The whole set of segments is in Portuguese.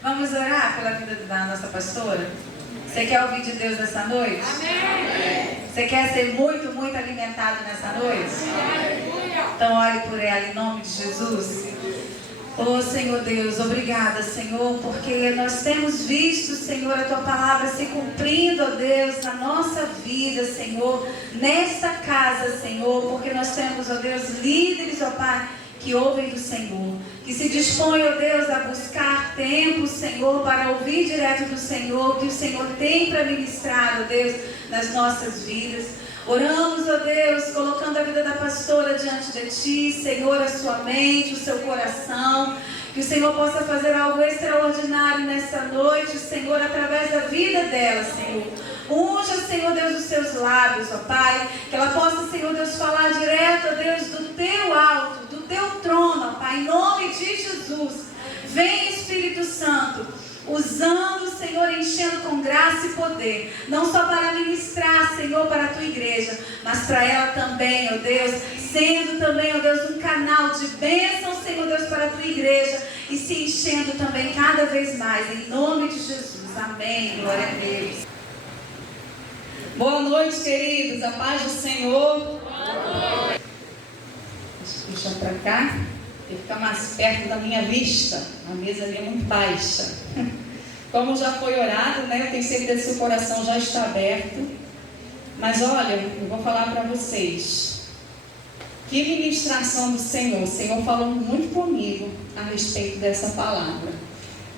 Vamos orar pela vida da nossa pastora? Você quer ouvir de Deus nessa noite? Amém. Você quer ser muito, muito alimentado nessa noite? Então ore por ela em nome de Jesus. Oh Senhor Deus, obrigada Senhor, porque nós temos visto, Senhor, a Tua palavra se cumprindo, ó Deus, na nossa vida, Senhor, nesta casa, Senhor, porque nós temos, ó Deus, líderes, ó Pai, que ouvem do Senhor, que se dispõem, ó Deus, a buscar tempo, Senhor, para ouvir direto do Senhor, que o Senhor tem para ministrar, ó Deus, nas nossas vidas. Oramos, ó Deus, colocando a vida da pastora diante de Ti, Senhor, a sua mente, o seu coração, que o Senhor possa fazer algo extraordinário nesta noite, Senhor, através da vida dela, Senhor. Unja, Senhor Deus, os seus lábios, ó Pai, que ela possa, Senhor Deus, falar direto, ó Deus, do Teu alto, do Teu trono, ó Pai, em nome de Jesus. Vem, Espírito Santo, usando, Senhor, enchendo com graça e poder, não só para ministrar, Senhor, para a Tua igreja, mas para ela também, ó Deus, sendo também, ó Deus, um canal de bênção, Senhor Deus, para a Tua igreja, e se enchendo também cada vez mais, em nome de Jesus. Amém. Glória a Deus. Boa noite, queridos, a paz do Senhor. Boa noite. Deixa eu puxar para cá, e ficar mais perto da minha vista. A mesa ali é muito baixa. Como já foi orado, né? Eu tenho certeza que o coração já está aberto. Mas olha, eu vou falar para vocês. Que ministração do Senhor. O Senhor falou muito comigo a respeito dessa palavra.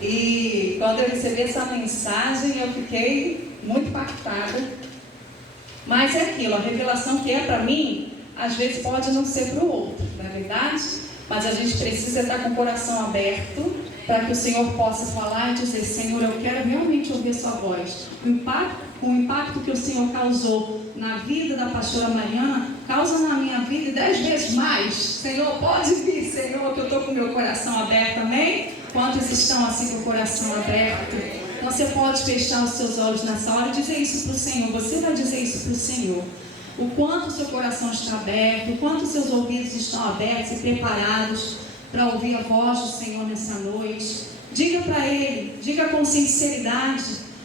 E quando eu recebi essa mensagem, eu fiquei muito impactada. Mas é aquilo, a revelação que é para mim, às vezes pode não ser para o outro, não é verdade? Mas a gente precisa estar com o coração aberto para que o Senhor possa falar e dizer: Senhor, eu quero realmente ouvir a sua voz. O impacto que o Senhor causou na vida da pastora Mariana, causa na minha vida e 10 vezes mais. Senhor, pode vir, Senhor, que eu estou com o meu coração aberto, amém? Quantos estão assim com o coração aberto? Então você pode fechar os seus olhos nessa hora e dizer isso para o Senhor. Você vai dizer isso para o Senhor. O quanto o seu coração está aberto, o quanto os seus ouvidos estão abertos e preparados para ouvir a voz do Senhor nessa noite. Diga para Ele, diga com sinceridade,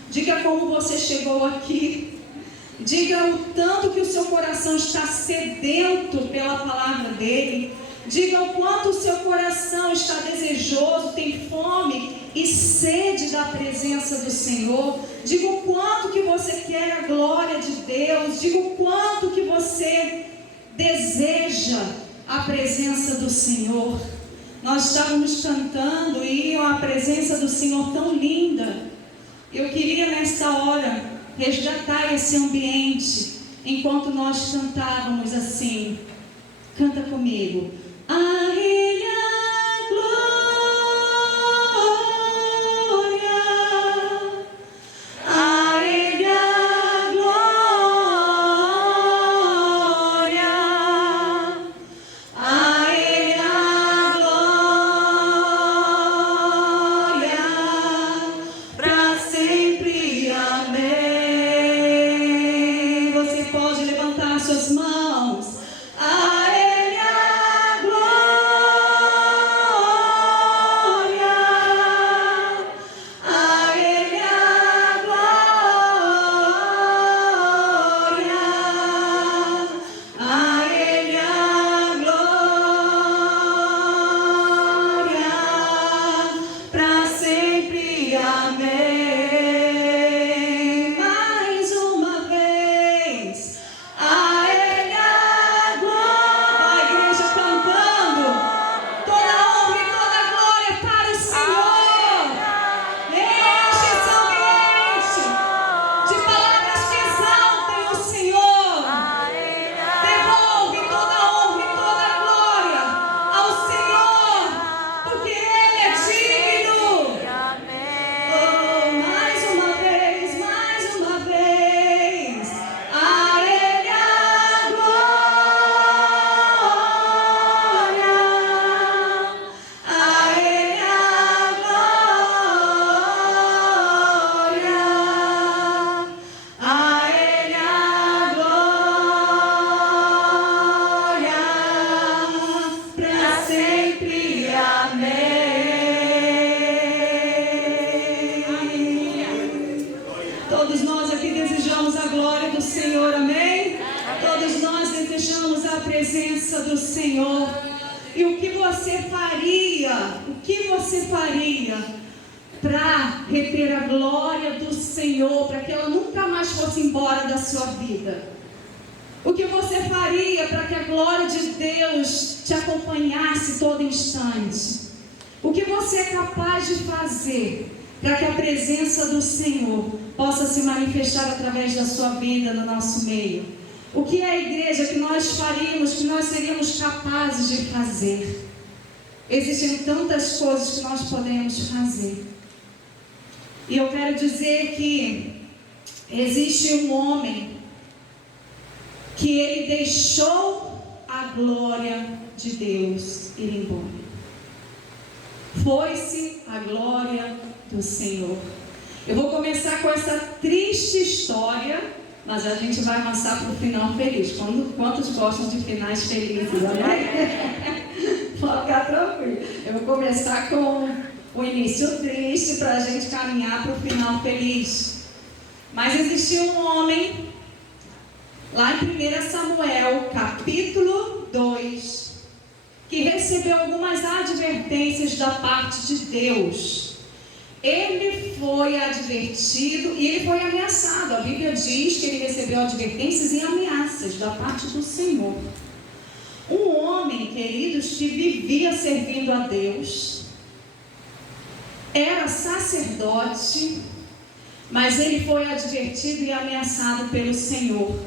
diga como você chegou aqui. Diga o tanto que o seu coração está sedento pela palavra dEle. Diga o quanto o seu coração está desejoso, tem fome e sede da presença do Senhor. Diga o quanto que você quer a glória de Deus. Diga o quanto que você deseja a presença do Senhor. Nós estávamos cantando e a presença do Senhor tão linda. Eu queria nesta hora resgatar esse ambiente enquanto nós cantávamos assim. Canta comigo. A Ele a glória, a Ele a glória, a Ele a glória, para sempre, amém. Você pode levantar suas mãos. A Ele a glória. presença do Senhor. E o que você faria para reter a glória do Senhor, para que ela nunca mais fosse embora da sua vida? O que você faria para que a glória de Deus te acompanhasse todo instante? O que você é capaz de fazer para que a presença do Senhor possa se manifestar através da sua vida no nosso meio? O que é a igreja que nós faríamos, que nós seríamos capazes de fazer? Existem tantas coisas que nós podemos fazer. E eu quero dizer que existe um homem que ele deixou a glória de Deus ir embora. Foi-se a glória do Senhor. Eu vou começar com essa triste história, mas a gente vai avançar para o final feliz. Quantos gostam de finais felizes? Pode ficar tranquilo. Eu vou começar com o início triste para a gente caminhar para o final feliz. Mas existiu um homem, lá em 1 Samuel, capítulo 2, que recebeu algumas advertências da parte de Deus. Ele foi advertido e ele foi ameaçado. A Bíblia diz que ele recebeu advertências e ameaças da parte do Senhor. Um homem, queridos, que vivia servindo a Deus, era sacerdote, mas ele foi advertido e ameaçado pelo Senhor,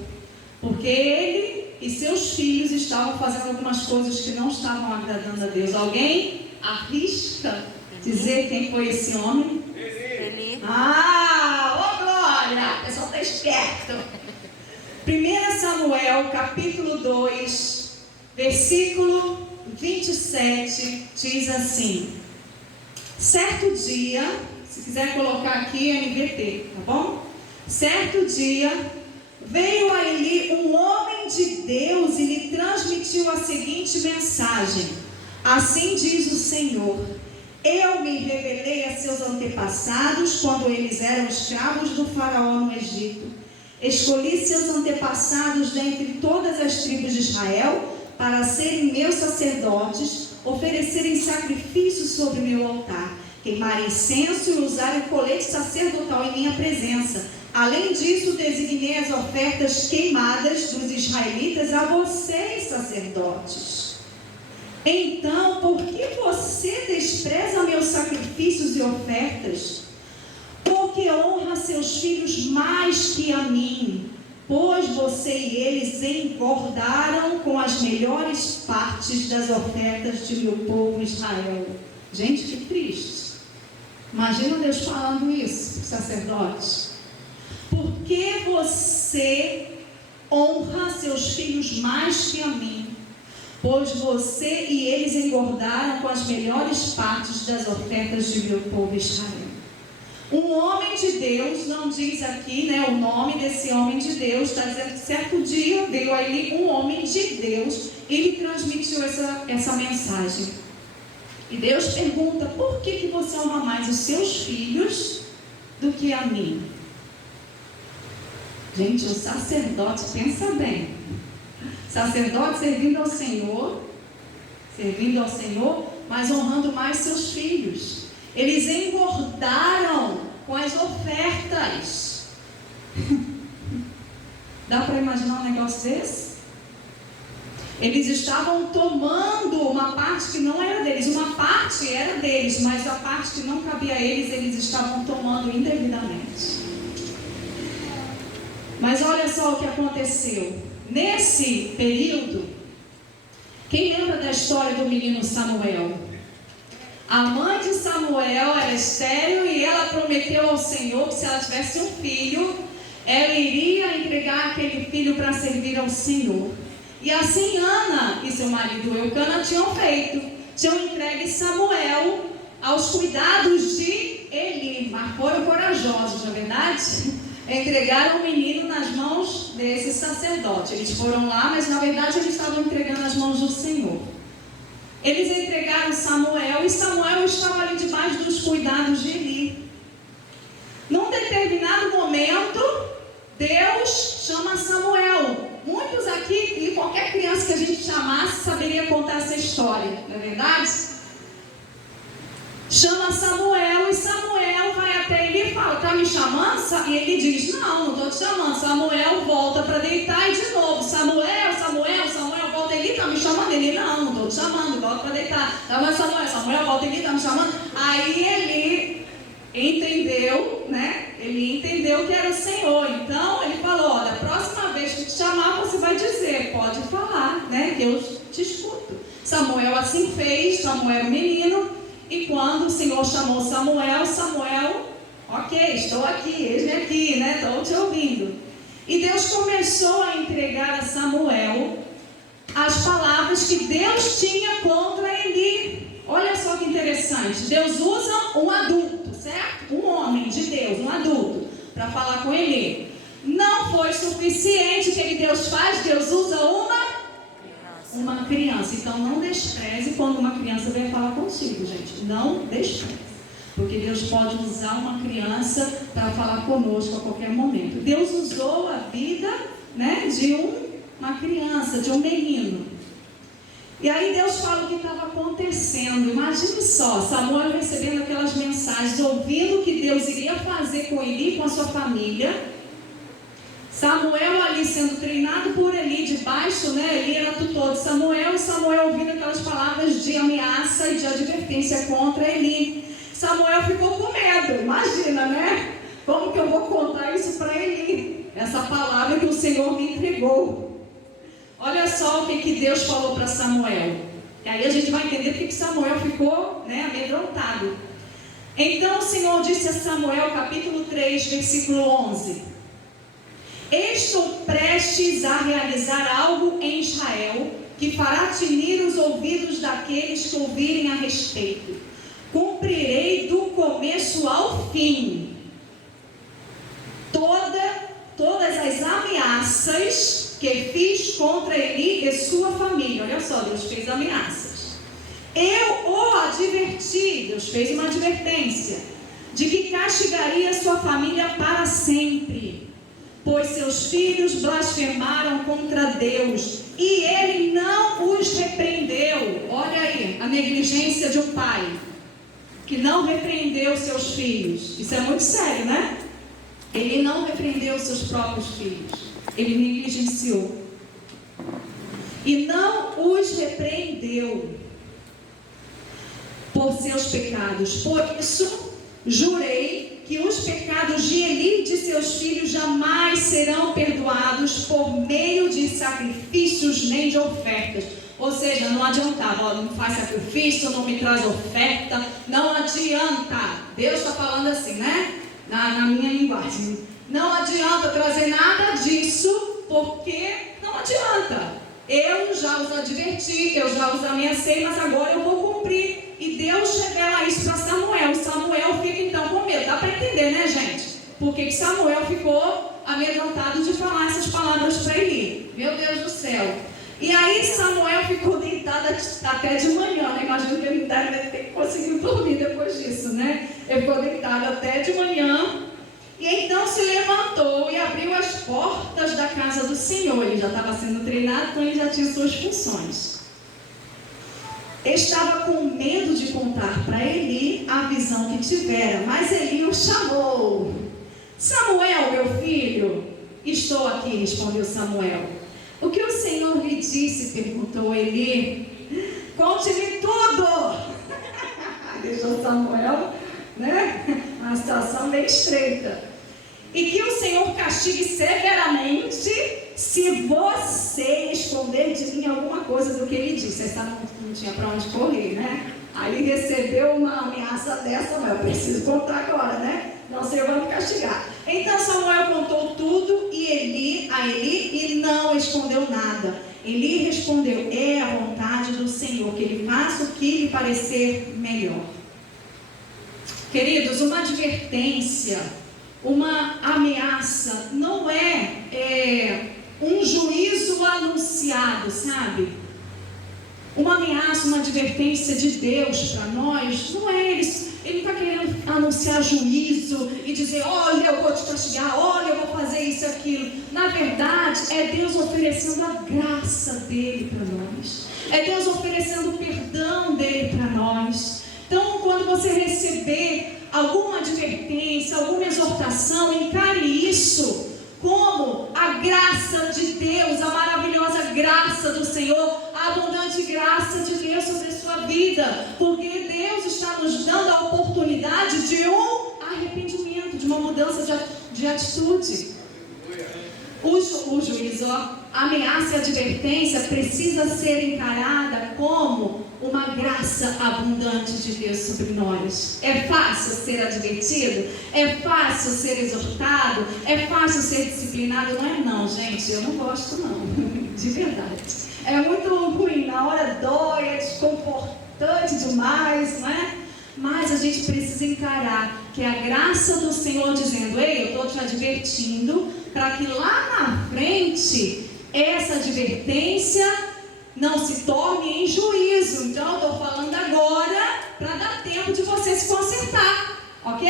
porque ele e seus filhos estavam fazendo algumas coisas que não estavam agradando a Deus. Alguém arrisca dizer quem foi esse homem? Ele. Ô glória! O pessoal está esperto. 1 Samuel, capítulo 2, versículo 27, diz assim: certo dia, se quiser colocar aqui NVT, tá bom? Certo dia, veio a Eli um homem de Deus e lhe transmitiu a seguinte mensagem: assim diz o Senhor, eu me revelei a seus antepassados quando eles eram escravos do faraó no Egito. Escolhi seus antepassados dentre todas as tribos de Israel para serem meus sacerdotes, oferecerem sacrifícios sobre meu altar, queimar incenso e usar o colete sacerdotal em minha presença. Além disso, designei as ofertas queimadas dos israelitas a vocês, sacerdotes. Então, por que você despreza meus sacrifícios e ofertas? Porque honra seus filhos mais que a mim, pois você e eles engordaram com as melhores partes das ofertas de meu povo Israel. Gente, que triste. Imagina Deus falando isso, sacerdotes. Por que você honra seus filhos mais que a mim? Pois você e eles engordaram com as melhores partes das ofertas de meu povo Israel. Um homem de Deus, não diz aqui, o nome desse homem de Deus, está dizendo que certo dia veio a ele um homem de Deus e lhe transmitiu essa mensagem. E Deus pergunta: por que você honra mais os seus filhos do que a mim? Gente, o sacerdote, pensa bem, sacerdote servindo ao Senhor, mas honrando mais seus filhos. Eles engordaram com as ofertas. Dá para imaginar um negócio desse? Eles estavam tomando uma parte que não era deles. Uma parte era deles, mas a parte que não cabia a eles, eles estavam tomando indevidamente. Mas olha só o que aconteceu. Nesse período, quem lembra da história do menino Samuel? A mãe de Samuel era estéril e ela prometeu ao Senhor que se ela tivesse um filho, ela iria entregar aquele filho para servir ao Senhor. E assim Ana e seu marido Eucana tinham feito. Tinham entregue Samuel aos cuidados de Eli, mas foram corajosos, não é verdade? Entregaram o menino nas mãos desse sacerdote. Eles foram lá, mas na verdade eles estavam entregando nas mãos do Senhor. Eles entregaram Samuel e Samuel estava ali debaixo dos cuidados de Eli. Num determinado momento, Deus chama Samuel. muitos aqui, e qualquer criança que a gente chamasse, saberia contar essa história, não é verdade? Chama Samuel, e Samuel vai até ele e fala: está me chamando? E ele diz: não estou te chamando. Samuel volta para deitar, e de novo: Samuel, volta. Ele está me chamando? Ele: não estou te chamando, volta para deitar. Samuel, volta. Ele está me chamando. Aí ele entendeu, né? Ele entendeu que era o Senhor. Então ele falou: olha, a próxima vez que te chamar, você vai dizer, pode falar, né? Que eu te escuto. Samuel assim fez. Samuel, menino. E quando o Senhor chamou Samuel, ok, estou aqui, eis-me aqui, né? Estou te ouvindo. E Deus começou a entregar a Samuel as palavras que Deus tinha contra Eli. Olha só que interessante. Deus usa um adulto, certo? Um homem de Deus, um adulto, para falar com Eli. Não foi suficiente. O que Deus faz? Deus usa uma criança. Então não despreze quando uma criança vem falar consigo, gente. Não despreze. Porque Deus pode usar uma criança para falar conosco a qualquer momento. Deus usou a vida, né, de uma criança, de um menino. E aí Deus fala o que estava acontecendo. Imagine só, Samuel recebendo aquelas mensagens, ouvindo o que Deus iria fazer com Eli e com a sua família. Samuel ali sendo treinado por Eli debaixo, né? Eli era tutor de Samuel, e Samuel ouvindo aquelas palavras de ameaça e de advertência contra Eli. Samuel ficou com medo, imagina, né? Como que eu vou contar isso para Eli? Essa palavra que o Senhor me entregou. Olha só o que Deus falou para Samuel. E aí a gente vai entender porque que Samuel ficou, né, amedrontado. Então o Senhor disse a Samuel, capítulo 3, versículo 11: estou prestes a realizar algo em Israel que fará tinir os ouvidos daqueles que ouvirem a respeito. Cumprirei do começo ao fim todas as ameaças que fiz contra Eli e sua família. Olha só, Deus fez ameaças. Eu o adverti, Deus fez uma advertência, de que castigaria sua família para sempre, pois seus filhos blasfemaram contra Deus, e ele não os repreendeu. Olha aí, a negligência de um pai, que não repreendeu seus filhos. Isso é muito sério, né? Ele não repreendeu seus próprios filhos, ele negligenciou. E não os repreendeu por seus pecados. Por isso, jurei que os pecados de Eli e de seus filhos jamais serão perdoados por meio de sacrifícios nem de ofertas. Ou seja, não adiantava, não faz sacrifício, não me traz oferta, não adianta. Deus está falando assim, né? Na minha linguagem. Não adianta trazer nada disso, porque não adianta. Eu já os adverti, eu já os ameacei, mas agora eu vou cumprir. E Deus revela isso para Samuel. Samuel fica então com medo. Dá para entender, né, gente? Por que Samuel ficou amedrontado de falar essas palavras para Eli? Meu Deus do céu. E aí Samuel ficou deitado até de manhã, né? Imagino que ele deve ter conseguido dormir depois disso, né? Ele ficou deitado até de manhã. E então se levantou e abriu as portas da casa do Senhor. Ele já estava sendo treinado, então ele já tinha suas funções. Estava com medo de contar para Eli a visão que tivera, mas Eli o chamou. Samuel, meu filho. Estou aqui, respondeu Samuel. O que o Senhor lhe disse? Perguntou Eli. Conte-me tudo. Deixou Samuel, né? Uma situação bem estreita. E que o Senhor castigue severamente se você esconder de mim alguma coisa do que ele disse. Essa não tinha para onde correr, né? Aí recebeu uma ameaça dessa, mas eu preciso contar agora, né? Não sei, eu vou me castigar. Então Samuel contou tudo a Eli e não escondeu nada. Eli respondeu: é a vontade do Senhor que ele faça o que lhe parecer melhor. Queridos, uma advertência, uma ameaça não é um juízo anunciado, sabe? Uma ameaça, uma advertência de Deus para nós, não é isso. Ele está querendo anunciar juízo e dizer, olha, eu vou te castigar, olha, eu vou fazer isso e aquilo. Na verdade, é Deus oferecendo a graça dele para nós. É Deus oferecendo o perdão dele para nós. Então, quando você receber alguma advertência, alguma exortação, encare isso como a graça de Deus, a maravilhosa graça do Senhor, a abundante graça de Deus sobre a sua vida, porque Deus está nos dando a oportunidade de um arrependimento, de uma mudança de atitude. O juízo, a ameaça e a advertência precisa ser encarada como uma graça abundante de Deus sobre nós. É fácil ser advertido? É fácil ser exortado? É fácil ser disciplinado? Não é não, gente, eu não gosto não, de verdade. É muito ruim, na hora dói, é desconfortante demais, não é? Mas a gente precisa encarar que a graça do Senhor dizendo, ei, eu estou te advertindo, para que lá na frente, essa advertência não se torne em juízo. Então, eu estou falando agora, para dar tempo de você se consertar, ok?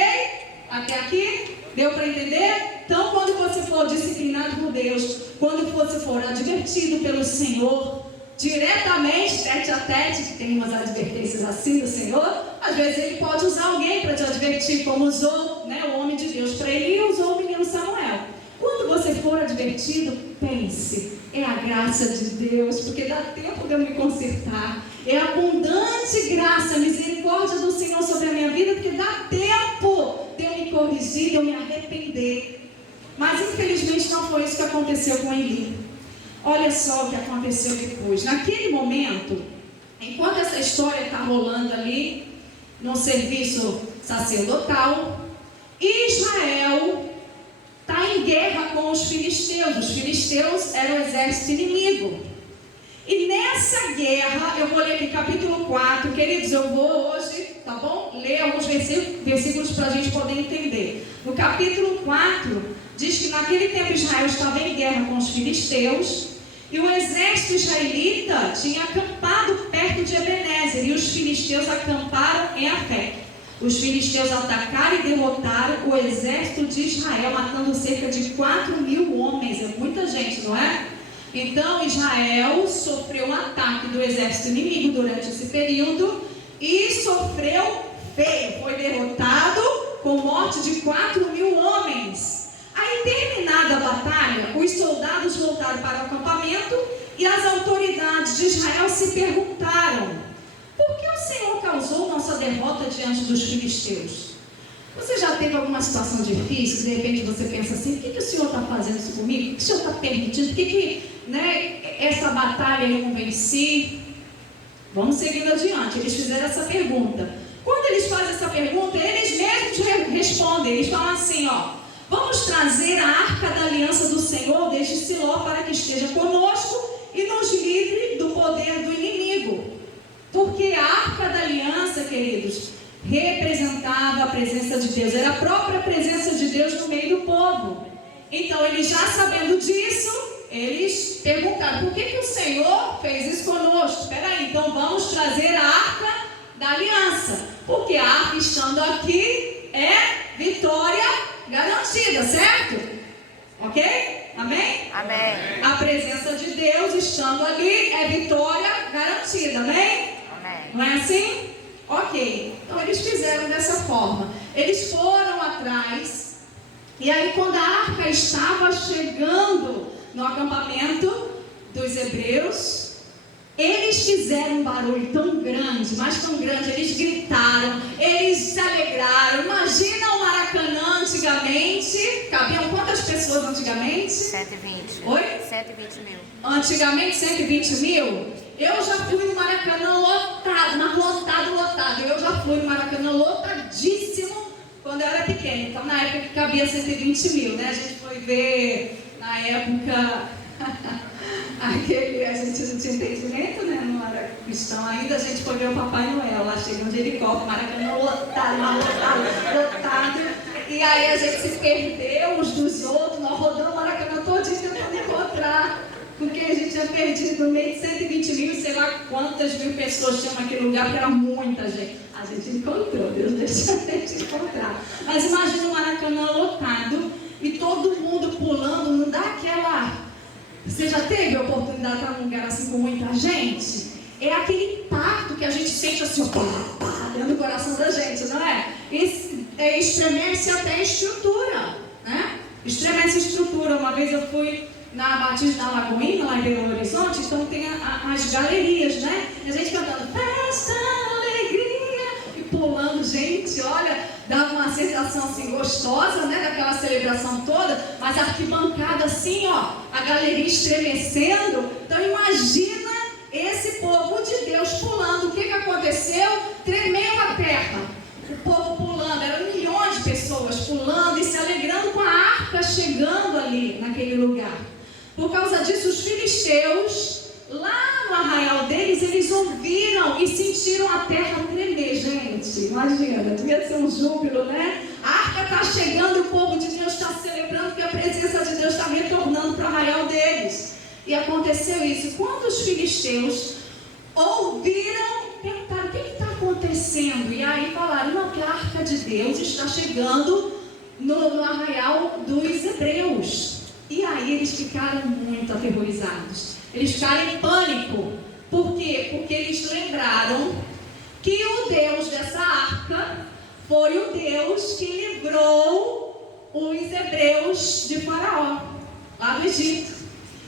Até aqui, deu para entender? Então, quando você for disciplinado por Deus, quando você for advertido pelo Senhor, diretamente, tete a tete, que tem umas advertências assim do Senhor, às vezes ele pode usar alguém para te advertir, como usou, né, o homem de Deus para ele e usou o menino Samuel. Quando você for advertido, pense, é a graça de Deus, porque dá tempo de eu me consertar, é a abundante graça, a misericórdia do Senhor sobre a minha vida, porque dá tempo de eu me corrigir, de eu me arrepender. Mas infelizmente não foi isso que aconteceu com Eli. Olha só o que aconteceu depois. Naquele momento, enquanto essa história está rolando ali, no serviço sacerdotal, Israel está em guerra com os filisteus. Os filisteus eram o exército inimigo. E nessa guerra, eu vou ler aqui capítulo 4, queridos, eu vou hoje, tá bom? Ler alguns versículos para a gente poder entender. No capítulo 4, diz que naquele tempo Israel estava em guerra com os filisteus, e o exército israelita tinha acampado perto de Ebenezer, e os filisteus acamparam em Afec. Os filisteus atacaram e derrotaram o exército de Israel, matando cerca de 4.000 homens. É muita gente, não é? Então Israel sofreu um ataque do exército inimigo durante esse período e sofreu feio, foi derrotado com morte de 4.000 homens. Aí, terminada a batalha, os soldados voltaram para o acampamento e as autoridades de Israel se perguntaram: por que o Senhor causou nossa derrota diante dos filisteus? Você já teve alguma situação difícil, de repente você pensa assim, por que o Senhor está fazendo isso comigo? Por que o Senhor está permitindo? Por que essa batalha eu não venci? Vamos seguindo adiante. Eles fizeram essa pergunta. Quando eles fazem essa pergunta, eles mesmos respondem. Eles falam assim, vamos trazer a arca da aliança do Senhor desde Siló para que esteja conosco e nos livre do poder do inimigo. Porque a arca da aliança, queridos, representava a presença de Deus, era a própria presença de Deus no meio do povo. Então, eles já sabendo disso, eles perguntaram, por que o Senhor fez isso conosco? Espera aí, então vamos trazer a arca da aliança, porque a arca estando aqui é vitória garantida, certo? Ok? Amém? Amém. A presença de Deus estando ali é vitória garantida, amém? Amém. Não é assim? Ok. Então eles fizeram dessa forma. Eles foram atrás. E aí quando a arca estava chegando no acampamento dos hebreus, eles fizeram um barulho tão grande, mas tão grande, eles gritaram, eles se alegraram. Imagina o Maracanã antigamente, cabiam quantas pessoas antigamente? 120. Oi? 120 mil. Antigamente 120 mil? Eu já fui no Maracanã lotado, mas lotado. Eu já fui no Maracanã lotadíssimo quando eu era pequena. Então na época que cabia 120 mil, né? A gente foi ver na época... a gente não tinha entendimento, né? Não era cristão ainda. A gente foi ver o Papai Noel lá chegando de helicóptero, Maracanã lotado. E aí a gente se perdeu uns dos outros, nós rodamos o Maracanã todinho tentando encontrar, porque a gente tinha perdido no meio de 120 mil, sei lá quantas mil pessoas tinham naquele lugar, porque era muita gente. A gente encontrou, Deus deixou a gente encontrar. Você já teve a oportunidade de estar num lugar assim com muita gente? É aquele impacto que a gente sente assim, dentro do coração da gente, não é? Estremece até a estrutura, né? Estremece a estrutura. Uma vez eu fui na Batista da Lagoinha, lá em Belo Horizonte, então tem as galerias, né? E a gente cantando festa, alegria, e pulando, gente, olha, dá uma sensação assim gostosa, né? Daquela celebração toda, mas a arquibancada assim, ó, a galeria estremecendo. Então imagina esse povo de Deus pulando. O que aconteceu? Tremeu a terra. O povo pulando, eram milhões de pessoas pulando e se alegrando com a arca chegando ali naquele lugar. Por causa disso, os filisteus, lá no arraial deles, eles ouviram e sentiram a terra tremer, gente. Imagina, devia ser um júbilo, né? A arca está chegando e o povo de Deus está celebrando que a presença de Deus está retornando para o arraial deles. E aconteceu isso. Quando os filisteus ouviram, perguntaram, o que está acontecendo? E aí falaram, não, que a arca de Deus está chegando no arraial dos hebreus. E aí eles ficaram muito aterrorizados. Eles ficaram em pânico. Por quê? Porque eles lembraram que o Deus dessa arca foi o Deus que livrou os hebreus de Faraó, lá do Egito.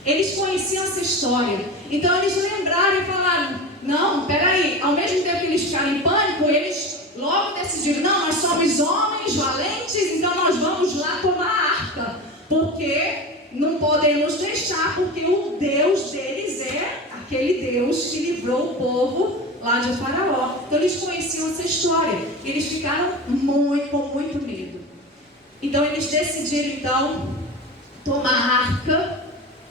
Eles conheciam essa história. Então eles lembraram e falaram, não, peraí, ao mesmo tempo que eles ficaram em pânico, eles logo decidiram, não, nós somos homens valentes, então nós vamos lá tomar a arca, porque não podemos deixar, porque o Deus deles é aquele Deus que livrou o povo lá de Faraó. Então eles conheciam essa história, eles ficaram com muito medo. Então eles decidiram então tomar a arca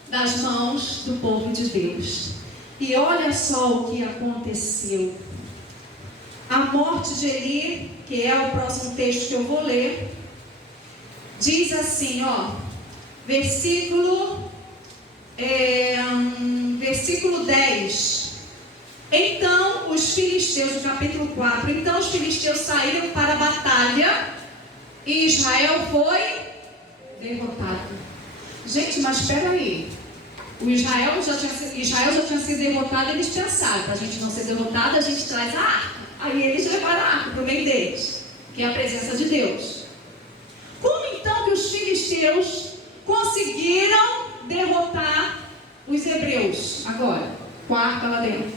das mãos do povo de Deus. E olha só o que aconteceu. A morte de Eli, que é o próximo texto que eu vou ler, diz assim, ó, versículo 10. Então os filisteus, no capítulo 4, então os filisteus saíram para a batalha e Israel foi derrotado. Gente, mas espera aí. Israel já tinha sido derrotado, eles pensaram, para a gente não ser derrotado, a gente traz a arca. Aí eles levaram a arca para o meio deles, que é a presença de Deus. Como então que os filisteus conseguiram derrotar os hebreus agora, com a arca lá dentro?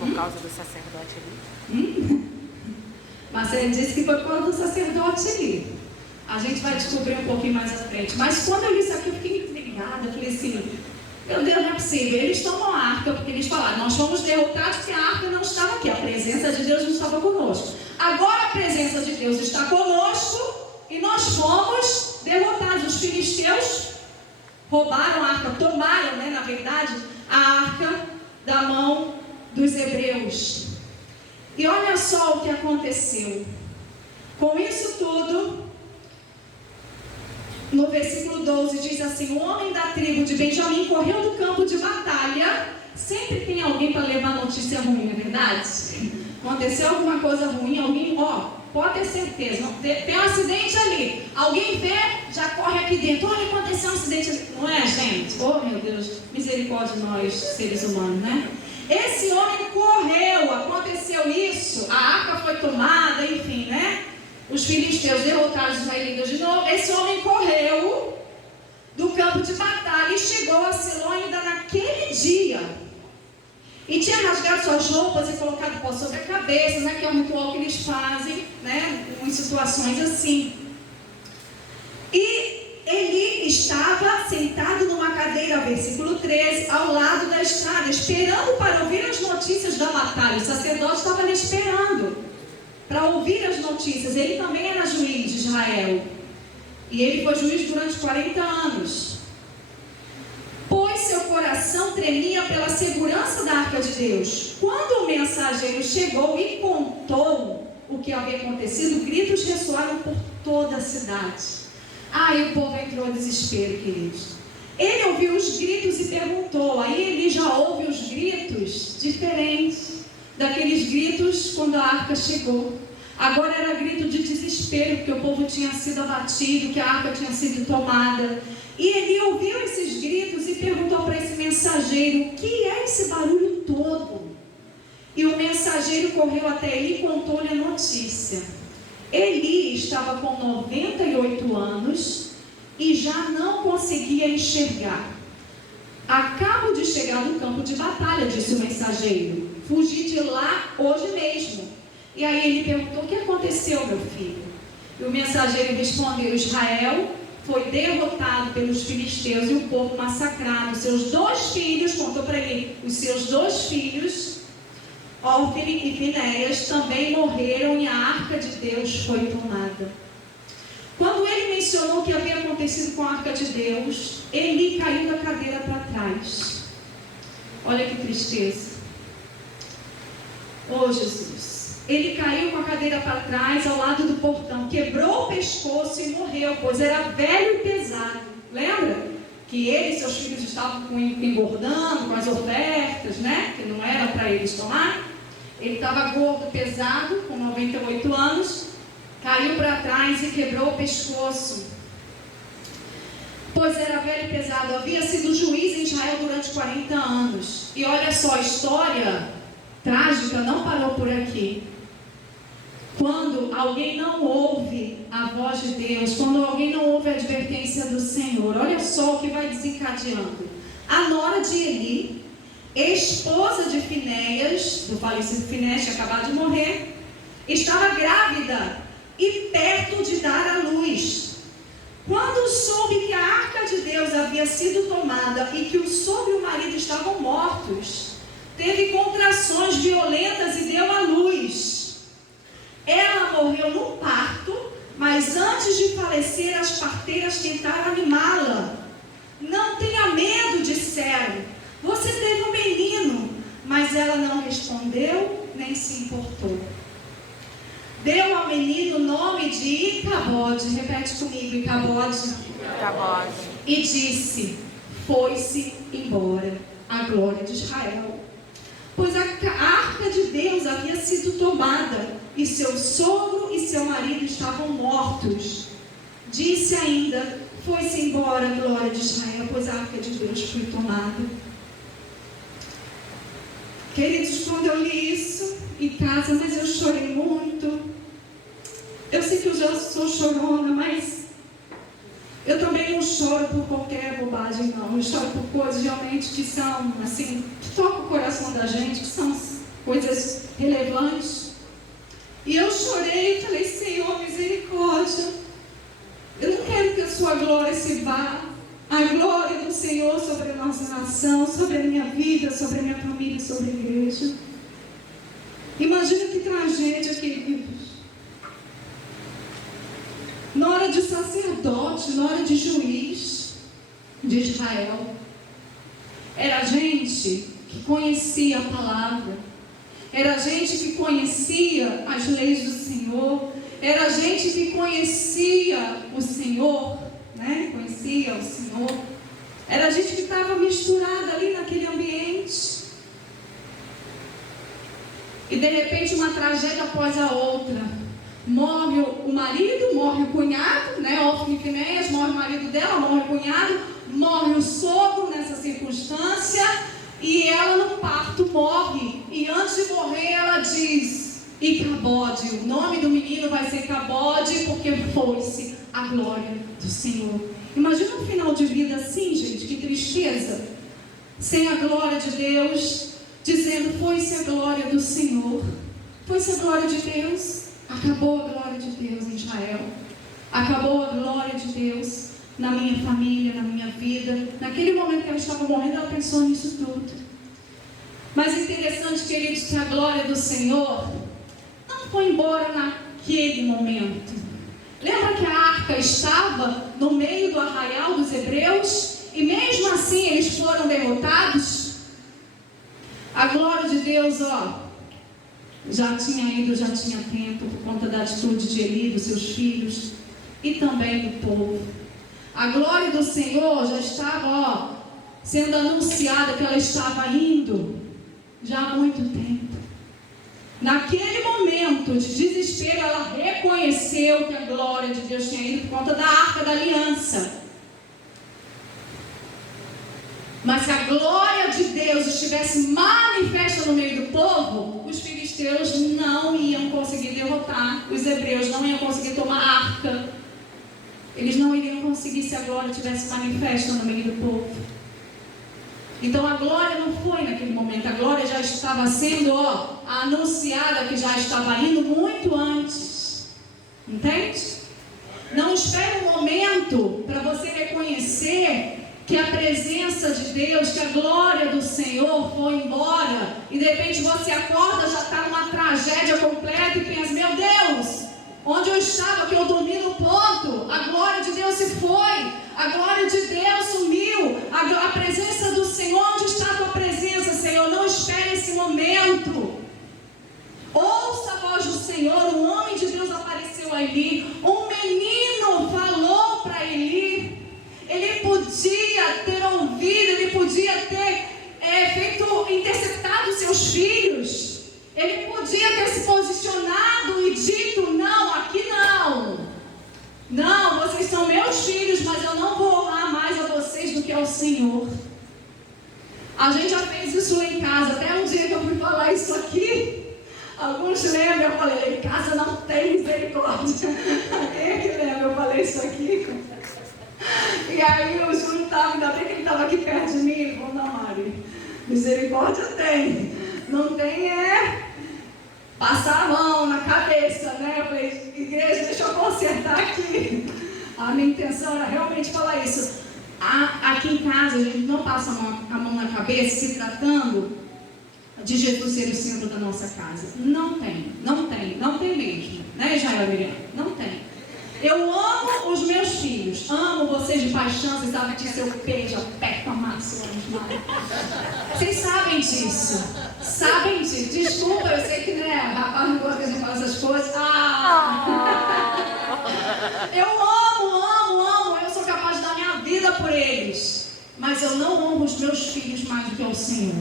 Por causa do sacerdote ali? Mas ele disse que foi por causa do sacerdote ali. A gente vai descobrir um pouquinho mais à frente. Mas quando eu li isso aqui, eu fiquei intrigada. Eu falei assim, meu Deus, não é possível. Eles tomam a arca, porque eles falaram, nós fomos derrotados porque a arca não estava aqui. A presença de Deus não estava conosco. Agora a presença de Deus está conosco e nós fomos derrotados. Os filisteus roubaram a arca, tomaram, né, na verdade, a arca da mão dos hebreus. E olha só o que aconteceu. Com isso tudo, no versículo 12 diz assim, o homem da tribo de Benjamim correu do campo de batalha. Sempre tem alguém para levar notícia ruim, não é verdade? Aconteceu alguma coisa ruim, alguém, pode ter certeza, tem um acidente ali, alguém vê, já corre aqui dentro, olha, aconteceu um acidente ali, não é, gente? Oh meu Deus, misericórdia de nós, seres humanos, né? Esse homem correu, aconteceu isso, a arca foi tomada, enfim, né? Os filisteus derrotaram os israelitas de novo. Esse homem correu do campo de batalha e chegou a Siló ainda naquele dia. E tinha rasgado suas roupas e colocado pó sobre a cabeça, né, que é um ritual que eles fazem, né, em situações assim. E Eli estava sentado numa cadeira, versículo 13, ao lado da estrada, esperando para ouvir as notícias da batalha. O sacerdote estava ali esperando para ouvir as notícias. Ele também era juiz de Israel. E ele foi juiz durante 40 anos. Pois seu coração tremia pela segurança da arca de Deus. Quando o mensageiro chegou e contou o que havia acontecido, gritos ressoaram por toda a cidade. Aí o povo entrou em desespero, queridos. Ele ouviu os gritos e perguntou. Aí ele já ouve os gritos diferentes daqueles gritos quando a arca chegou. Agora era grito de desespero, porque o povo tinha sido abatido, que a arca tinha sido tomada. E Eli ouviu esses gritos e perguntou para esse mensageiro: o que é esse barulho todo? E o mensageiro correu até Eli e contou-lhe a notícia. Eli estava com 98 anos e já não conseguia enxergar. Acabo de chegar do campo de batalha, disse o mensageiro. Fugi de lá hoje mesmo. E aí ele perguntou: o que aconteceu, meu filho? E o mensageiro respondeu: Israel foi derrotado pelos filisteus e o povo massacrado. Seus 2 filhos, contou para ele, os seus 2 filhos, Hófni e Finéias, também morreram e a arca de Deus foi tomada. Quando ele mencionou o que havia acontecido com a arca de Deus, Eli caiu da cadeira para trás. Olha que tristeza. Oh, Jesus. Ele caiu com a cadeira para trás, ao lado do portão, quebrou o pescoço e morreu, pois era velho e pesado. Lembra? Que ele e seus filhos estavam engordando com as ofertas, né? Que não era para eles tomar. Ele estava gordo, pesado, com 98 anos, caiu para trás e quebrou o pescoço. Pois era velho e pesado, havia sido juiz em Israel durante 40 anos. E olha só, a história trágica não parou por aqui. Quando alguém não ouve a voz de Deus, quando alguém não ouve a advertência do Senhor, olha só o que vai desencadeando. A nora de Eli, esposa de Finéias, do falecido Finéias, que acabou de morrer, estava grávida e perto de dar à luz. Quando soube que a arca de Deus havia sido tomada e que o sogro e o marido estavam mortos, teve contrações violentas e deu à luz. Ela morreu no parto, mas antes de falecer, as parteiras tentaram animá-la. Não tenha medo, disseram. Você teve um menino. Mas ela não respondeu, nem se importou. Deu ao menino o nome de Icabode. Repete comigo, Icabode. Icabode. E disse: foi-se embora a glória de Israel. Pois a arca de Deus havia sido tomada, e seu sogro e seu marido estavam mortos. Disse ainda: foi-se embora a glória de Israel, pois a arca de Deus foi tomada. Queridos, quando eu li isso em casa, mas eu chorei muito. Eu sei que eu já sou chorona, mas eu também não choro por qualquer bobagem, não. Eu choro por coisas realmente que são, assim, que tocam o coração da gente, que são coisas relevantes. E eu chorei e falei: Senhor, misericórdia. Eu não quero que a sua glória se vá. A glória do Senhor sobre a nossa nação, sobre a minha vida, sobre a minha família, sobre a igreja. Imagina que tragédia, queridos. Na hora de sacerdote, na hora de juiz de Israel, era gente que conhecia a palavra, era gente que conhecia as leis do Senhor, era gente que conhecia o Senhor, né? Conhecia o Senhor, era gente que estava misturada ali naquele ambiente. E de repente uma tragédia após a outra. Morre o marido, morre o cunhado, né? Hófni e Finéias, morre o marido dela, morre o cunhado, morre o sogro nessa circunstância, e ela no parto morre. E antes de morrer ela diz: Icabode, o nome do menino vai ser Icabode, porque foi-se a glória do Senhor. Imagina um final de vida assim, gente, que tristeza. Sem a glória de Deus, dizendo: foi-se a glória do Senhor, foi-se a glória de Deus. Acabou a glória de Deus em Israel. Acabou a glória de Deus na minha família, na minha vida. Naquele momento que ela estava morrendo, ela pensou nisso tudo. Mas é interessante, queridos, que a glória do Senhor não foi embora naquele momento. Lembra que a arca estava no meio do arraial dos hebreus? E mesmo assim eles foram derrotados? A glória de Deus, já tinha ido, já tinha tempo, por conta da atitude de Eli, dos seus filhos e também do povo. A glória do Senhor já estava sendo anunciada, que ela estava indo já há muito tempo. Naquele momento de desespero, ela reconheceu que a glória de Deus tinha ido por conta da Arca da Aliança. Mas se a glória de Deus estivesse manifesta no meio do povo, os filisteus não iam conseguir derrotar, os hebreus não iam conseguir tomar a arca. Eles não iriam conseguir se a glória estivesse manifesta no meio do povo. Então a glória não foi naquele momento, a glória já estava sendo anunciada, que já estava indo muito antes. Entende? Não espere um momento para você reconhecer que a presença de Deus, que a glória do Senhor foi embora, e de repente você acorda, já está numa tragédia completa e pensa, meu Deus, onde eu estava, que eu dormi no ponto, a glória de Deus se foi, a glória de Deus sumiu, a presença do Senhor, onde está a tua presença, Senhor? Não espere esse momento. Ouça a voz do Senhor. Um homem de Deus apareceu ali, um menino falou para Eli. Ele podia ter ouvido, ele podia ter interceptado seus filhos, ele podia ter se posicionado e dito, não, aqui não. Não, vocês são meus filhos, mas eu não vou honrar mais a vocês do que ao Senhor. A gente já fez isso lá em casa, até um dia que eu fui falar isso aqui, alguns lembram, eu falei, em casa não tem misericórdia. Quem é que lembra? Eu falei isso aqui. E aí o Júlio estava, ainda bem que ele estava aqui perto de mim, ele falou, não, Mari, misericórdia tem, não tem passar a mão na cabeça, né? Eu falei, igreja, deixa eu consertar aqui. A minha intenção era realmente falar isso. Aqui em casa a gente não passa a mão na cabeça se tratando de Jesus ser o centro da nossa casa. Não tem mesmo, né, Jair Miriam? Não tem. Eu amo os meus filhos, amo vocês de paixão, vocês sabem que seu beijo aperta massa. Vocês sabem disso, sabem disso. Desculpa, eu sei que rapaz não gosta que a gente fala essas coisas. Eu amo, eu sou capaz de dar minha vida por eles, mas eu não amo os meus filhos mais do que o Senhor.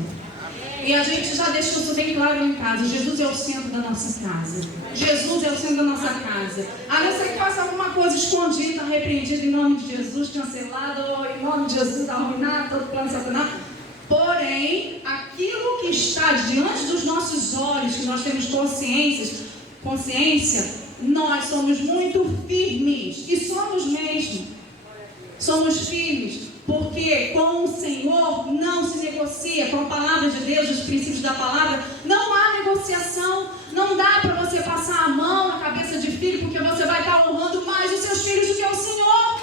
E a gente já deixou isso bem claro em casa. Jesus é o centro da nossa casa. Jesus é o centro da nossa casa. A não ser que faça alguma coisa escondida, repreendida em nome de Jesus, cancelado, ou em nome de Jesus, arruinado, todo plano de Satanás. Porém, aquilo que está diante dos nossos olhos, que nós temos consciência, nós somos muito firmes. E somos mesmo. Somos firmes. Porque com o Senhor não se negocia, com a palavra de Deus, os princípios da palavra, não há negociação. Não dá para você passar a mão na cabeça de filho, porque você vai estar honrando mais os seus filhos do que o Senhor.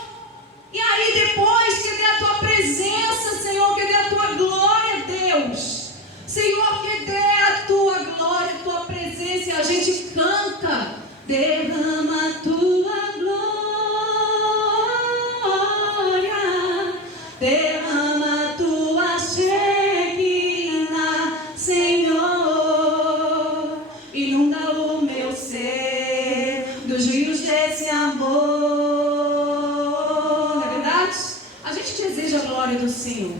E aí depois, cadê a tua presença, Senhor? Cadê a tua glória, Deus? Senhor, cadê a tua glória, a tua presença? E a gente canta, derrama a tua glória. Derrama a tua Shekinah, Senhor, inunda o meu ser dos rios desse amor. Não é verdade? A gente deseja a glória do Senhor,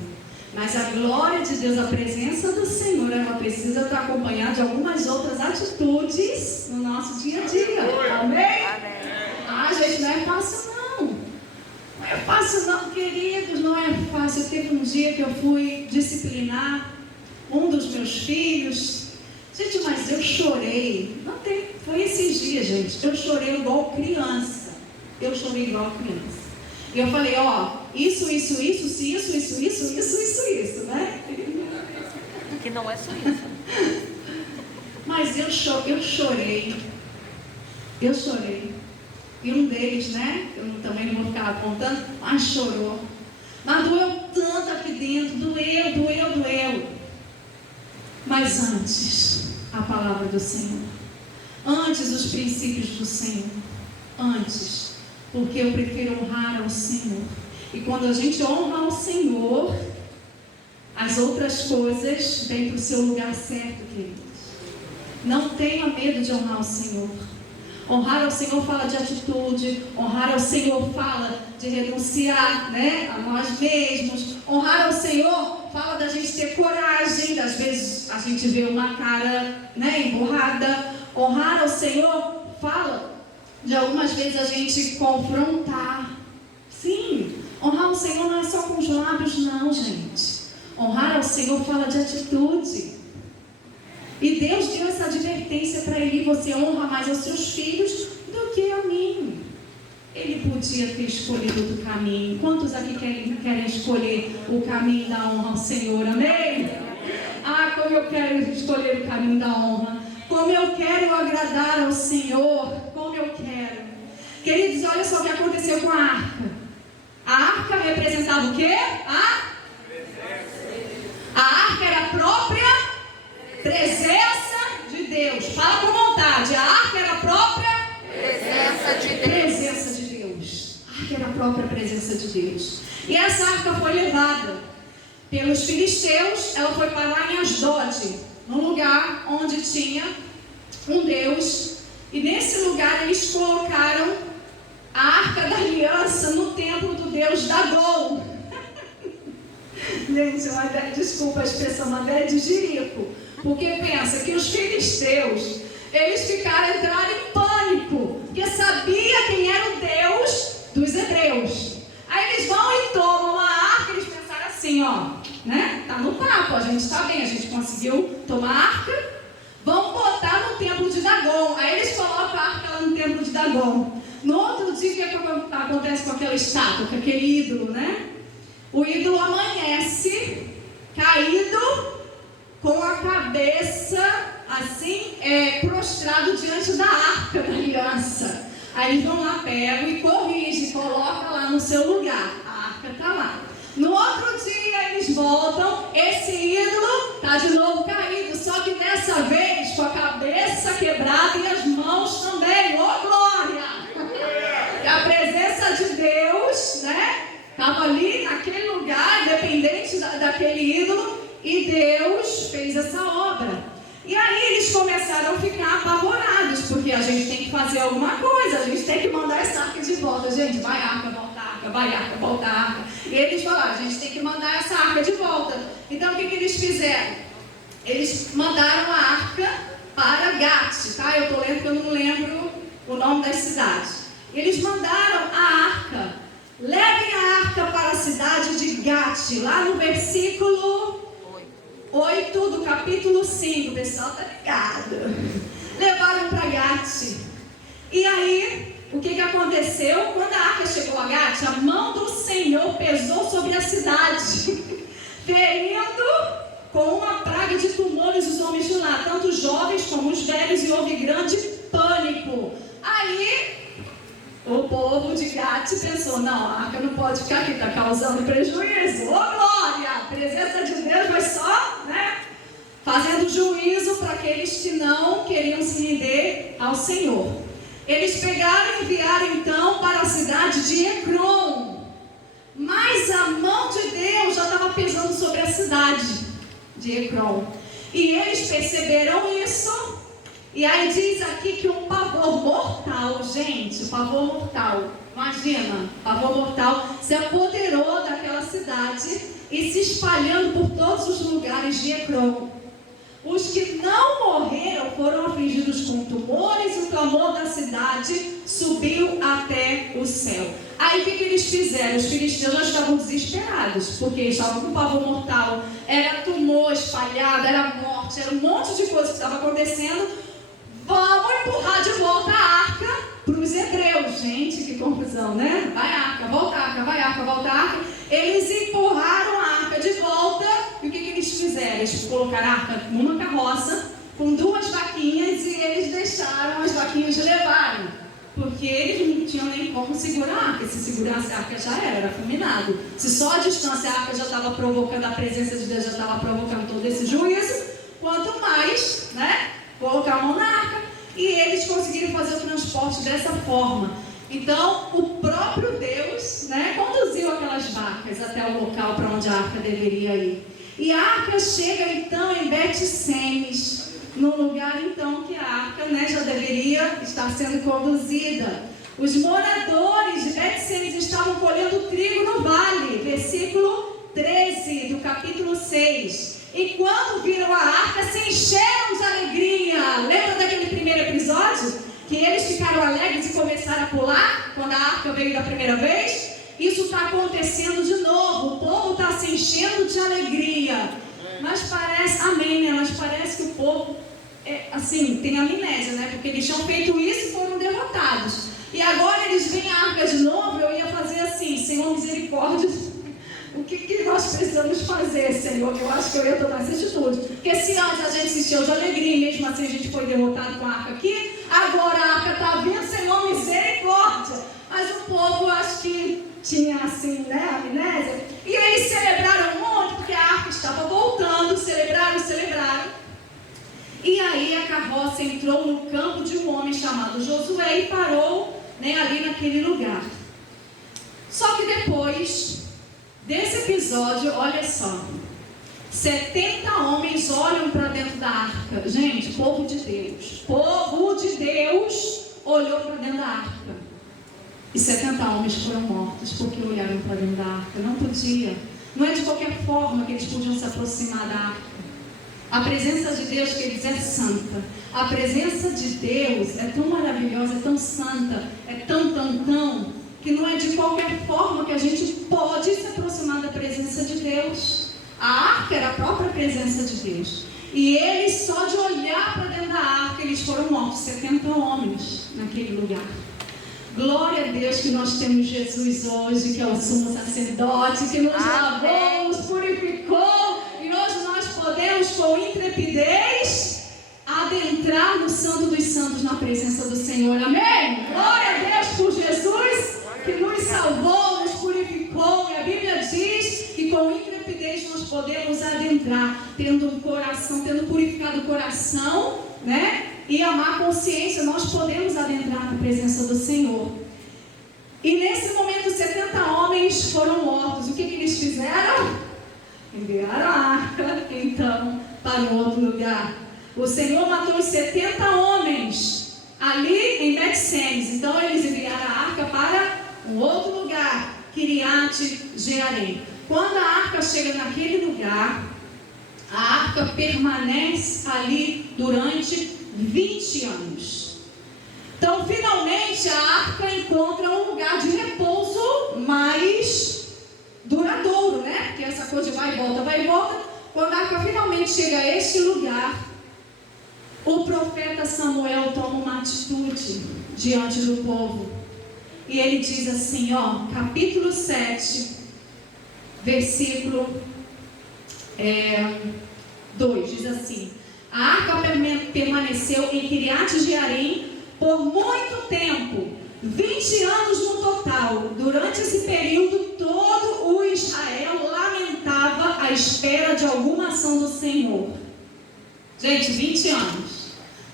mas a glória de Deus, a presença do Senhor, ela precisa estar acompanhada de algumas outras atitudes no nosso dia a dia. Amém? Gente, não é fácil não. Não é fácil não, queridos, não é fácil. Teve um dia que eu fui disciplinar um dos meus filhos. Gente, mas eu chorei. Foi esses dias, gente. Eu chorei igual criança. E eu falei, isso, né? Que não é só isso. Mas eu chorei. E um deles, né? Eu também não vou ficar apontando, mas chorou. Mas doeu tanto aqui dentro, doeu. Mas antes, a palavra do Senhor. Antes, os princípios do Senhor. Antes, porque eu prefiro honrar ao Senhor. E quando a gente honra ao Senhor, as outras coisas vêm para o seu lugar certo, queridos. Não tenha medo de honrar o Senhor. Honrar ao Senhor fala de atitude, honrar ao Senhor fala de renunciar, né, a nós mesmos. Honrar ao Senhor fala da gente ter coragem, às vezes a gente vê uma cara, né, emburrada. Honrar ao Senhor fala de algumas vezes a gente confrontar. Sim, honrar o Senhor não é só com os lábios, não, gente. Honrar ao Senhor fala de atitude. E Deus deu essa advertência para ele: você honra mais aos seus filhos do que a mim. Ele podia ter escolhido outro caminho. Quantos aqui querem escolher o caminho da honra ao Senhor? Amém? Ah, como eu quero escolher o caminho da honra. Como eu quero agradar ao Senhor. Como eu quero. Queridos, olha só o que aconteceu com a arca. A arca representava o quê? A arca era a própria presença de Deus. Fala com vontade. A arca era a própria presença de Deus. A arca era a própria presença de Deus. E essa arca foi levada pelos filisteus. Ela foi parar em Asdod, num lugar onde tinha um Deus. E nesse lugar eles colocaram a arca da aliança no templo do Deus Dagom. Gente, uma ideia, desculpa a expressão, uma ideia de jirico. Porque pensa que os filisteus, eles entraram em pânico, porque sabia quem era o Deus dos hebreus. Aí eles vão e tomam a arca. Eles pensaram assim, ó, né? Tá no papo, a gente tá bem, a gente conseguiu tomar a arca, vamos botar no templo de Dagom. Aí eles colocam a arca lá no templo de Dagom. No outro dia, o que acontece com aquela estátua, com aquele ídolo, né? O ídolo amanhece caído, com a cabeça assim, prostrado diante da arca da aliança. Aí eles vão lá, pegam e corrigem, colocam lá no seu lugar. A arca está lá. No outro dia eles voltam, esse ídolo está de novo caído, só que dessa vez com a cabeça quebrada e as mãos também. Oh, glória! E a presença de Deus, né? Estava ali naquele lugar, dependente daquele ídolo, e Deus fez essa obra. E aí eles começaram a ficar apavorados, porque a gente tem que fazer alguma coisa, a gente tem que mandar essa arca de volta. Gente, vai arca, volta arca, vai arca, volta arca. E eles falaram, a gente tem que mandar essa arca de volta. Então o que eles fizeram? Eles mandaram a arca para Gate, tá? Eu estou lendo porque eu não lembro o nome das cidades. Eles mandaram a arca. Levem a arca para a cidade de Gate, lá no versículo 8 do capítulo 5, o pessoal está ligado. Levaram para Gate. E aí, o que aconteceu? Quando a arca chegou a Gate, a mão do Senhor pesou sobre a cidade, ferindo com uma praga de tumores os homens de lá, tanto os jovens como os velhos, e houve grande pânico. Aí o povo de Gate pensou, não, a arca não pode ficar aqui, está causando prejuízo. Ô glória, a presença de Deus vai só, né, fazendo juízo para aqueles que não queriam se render ao Senhor. Eles pegaram e enviaram então para a cidade de Ecrom. Mas a mão de Deus já estava pesando sobre a cidade de Ecrom. E eles perceberam isso. E aí diz aqui que um pavor mortal, gente, o pavor mortal, imagina, pavor mortal se apoderou daquela cidade e se espalhando por todos os lugares de Ecrom. Os que não morreram foram afligidos com tumores, e o clamor da cidade subiu até o céu. Aí o que eles fizeram? Os filisteus já estavam desesperados, porque eles estavam com pavor mortal, era tumor espalhado, era morte, era um monte de coisa que estava acontecendo. Vamos empurrar de volta a arca para os hebreus. Gente, que confusão, né? Vai arca, volta arca, vai arca, volta arca. Eles empurraram a arca de volta. E o que eles fizeram? Eles colocaram a arca numa carroça com 2 vaquinhas e eles deixaram as vaquinhas levarem, porque eles não tinham nem como segurar a arca. Se segurasse a arca já era fulminado. Se só a distância a arca já estava provocando, a presença de Deus já estava provocando todo esse juízo, quanto mais, né, colocar a mão na arca. E eles conseguiram fazer o transporte dessa forma. Então o próprio Deus, né, conduziu aquelas vacas até o local para onde a arca deveria ir. E a arca chega então em Bet-Semes, no lugar então que a arca, né, já deveria estar sendo conduzida. Os moradores de Bet-Semes estavam colhendo trigo no vale. Versículo 13 do capítulo 6 6. E quando viram a arca, se encheram de alegria. Lembra daquele primeiro episódio? Que eles ficaram alegres e começaram a pular quando a arca veio da primeira vez? Isso está acontecendo de novo. O povo está se enchendo de alegria. Mas parece, amém, né? Mas parece que o povo, assim, tem amnésia, né? Porque eles tinham feito isso e foram derrotados. E agora eles veem a arca de novo. Eu ia fazer assim: Senhor, misericórdia. O que nós precisamos fazer, Senhor? Eu acho que eu ia tomar essa atitude. Porque se antes a gente se encheu de alegria e mesmo assim a gente foi derrotado com a arca aqui, agora a arca está vindo, Senhor, misericórdia. Mas o povo, acho que tinha assim, né, amnésia. E eles celebraram muito, porque a arca estava voltando, celebraram. E aí a carroça entrou no campo de um homem chamado Josué e parou, né, ali naquele lugar. Só que depois desse episódio, olha só, 70 homens olham para dentro da arca. Gente, povo de Deus olhou para dentro da arca. E 70 homens foram mortos porque olharam para dentro da arca. Não podia. Não é de qualquer forma que eles podiam se aproximar da arca. A presença de Deus, queridos, é santa. A presença de Deus é tão maravilhosa, é tão santa, é tão, que não é de qualquer forma que a gente pode se aproximar da presença de Deus. A arca era a própria presença de Deus. E eles, só de olhar para dentro da arca, eles foram mortos, 70 homens naquele lugar. Glória a Deus que nós temos Jesus hoje, que é o sumo sacerdote, que nos lavou, nos purificou, e hoje nós podemos com intrepidez adentrar no Santo dos Santos na presença do Senhor. Amém? Glória a Deus por Jesus, que nos salvou, nos purificou, e a Bíblia diz que com intrepidez nós podemos adentrar, tendo um coração, tendo purificado o coração, né? E amar a consciência, nós podemos adentrar na presença do Senhor. E nesse momento 70 homens foram mortos. O que eles fizeram? Enviaram a arca, então, para um outro lugar. O Senhor matou os 70 homens ali em Bet-Semes. Então eles enviaram a arca para um outro lugar, Kiriat-Jearim. Quando a arca chega naquele lugar, a arca permanece ali durante 20 anos. Então, finalmente, a arca encontra um lugar de repouso mais duradouro, né? Porque essa coisa de vai e volta. Quando a arca finalmente chega a este lugar, o profeta Samuel toma uma atitude diante do povo. E ele diz assim, capítulo 7, versículo 2, diz assim: a arca permaneceu em Kiriat-Jearim por muito tempo, 20 anos no total. Durante esse período, todo o Israel lamentava à espera de alguma ação do Senhor. Gente, 20 anos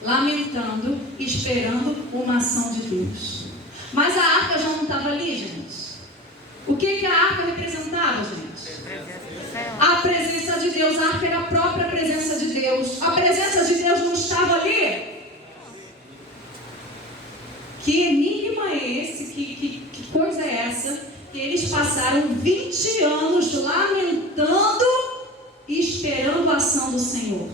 lamentando, esperando uma ação de Deus. Mas a arca já não estava ali, gente. O que a arca representava, gente? A presença de Deus. A arca era a própria presença de Deus. A presença de Deus não estava ali. Que enigma é esse? Que coisa é essa? Que eles passaram 20 anos lamentando e esperando a ação do Senhor.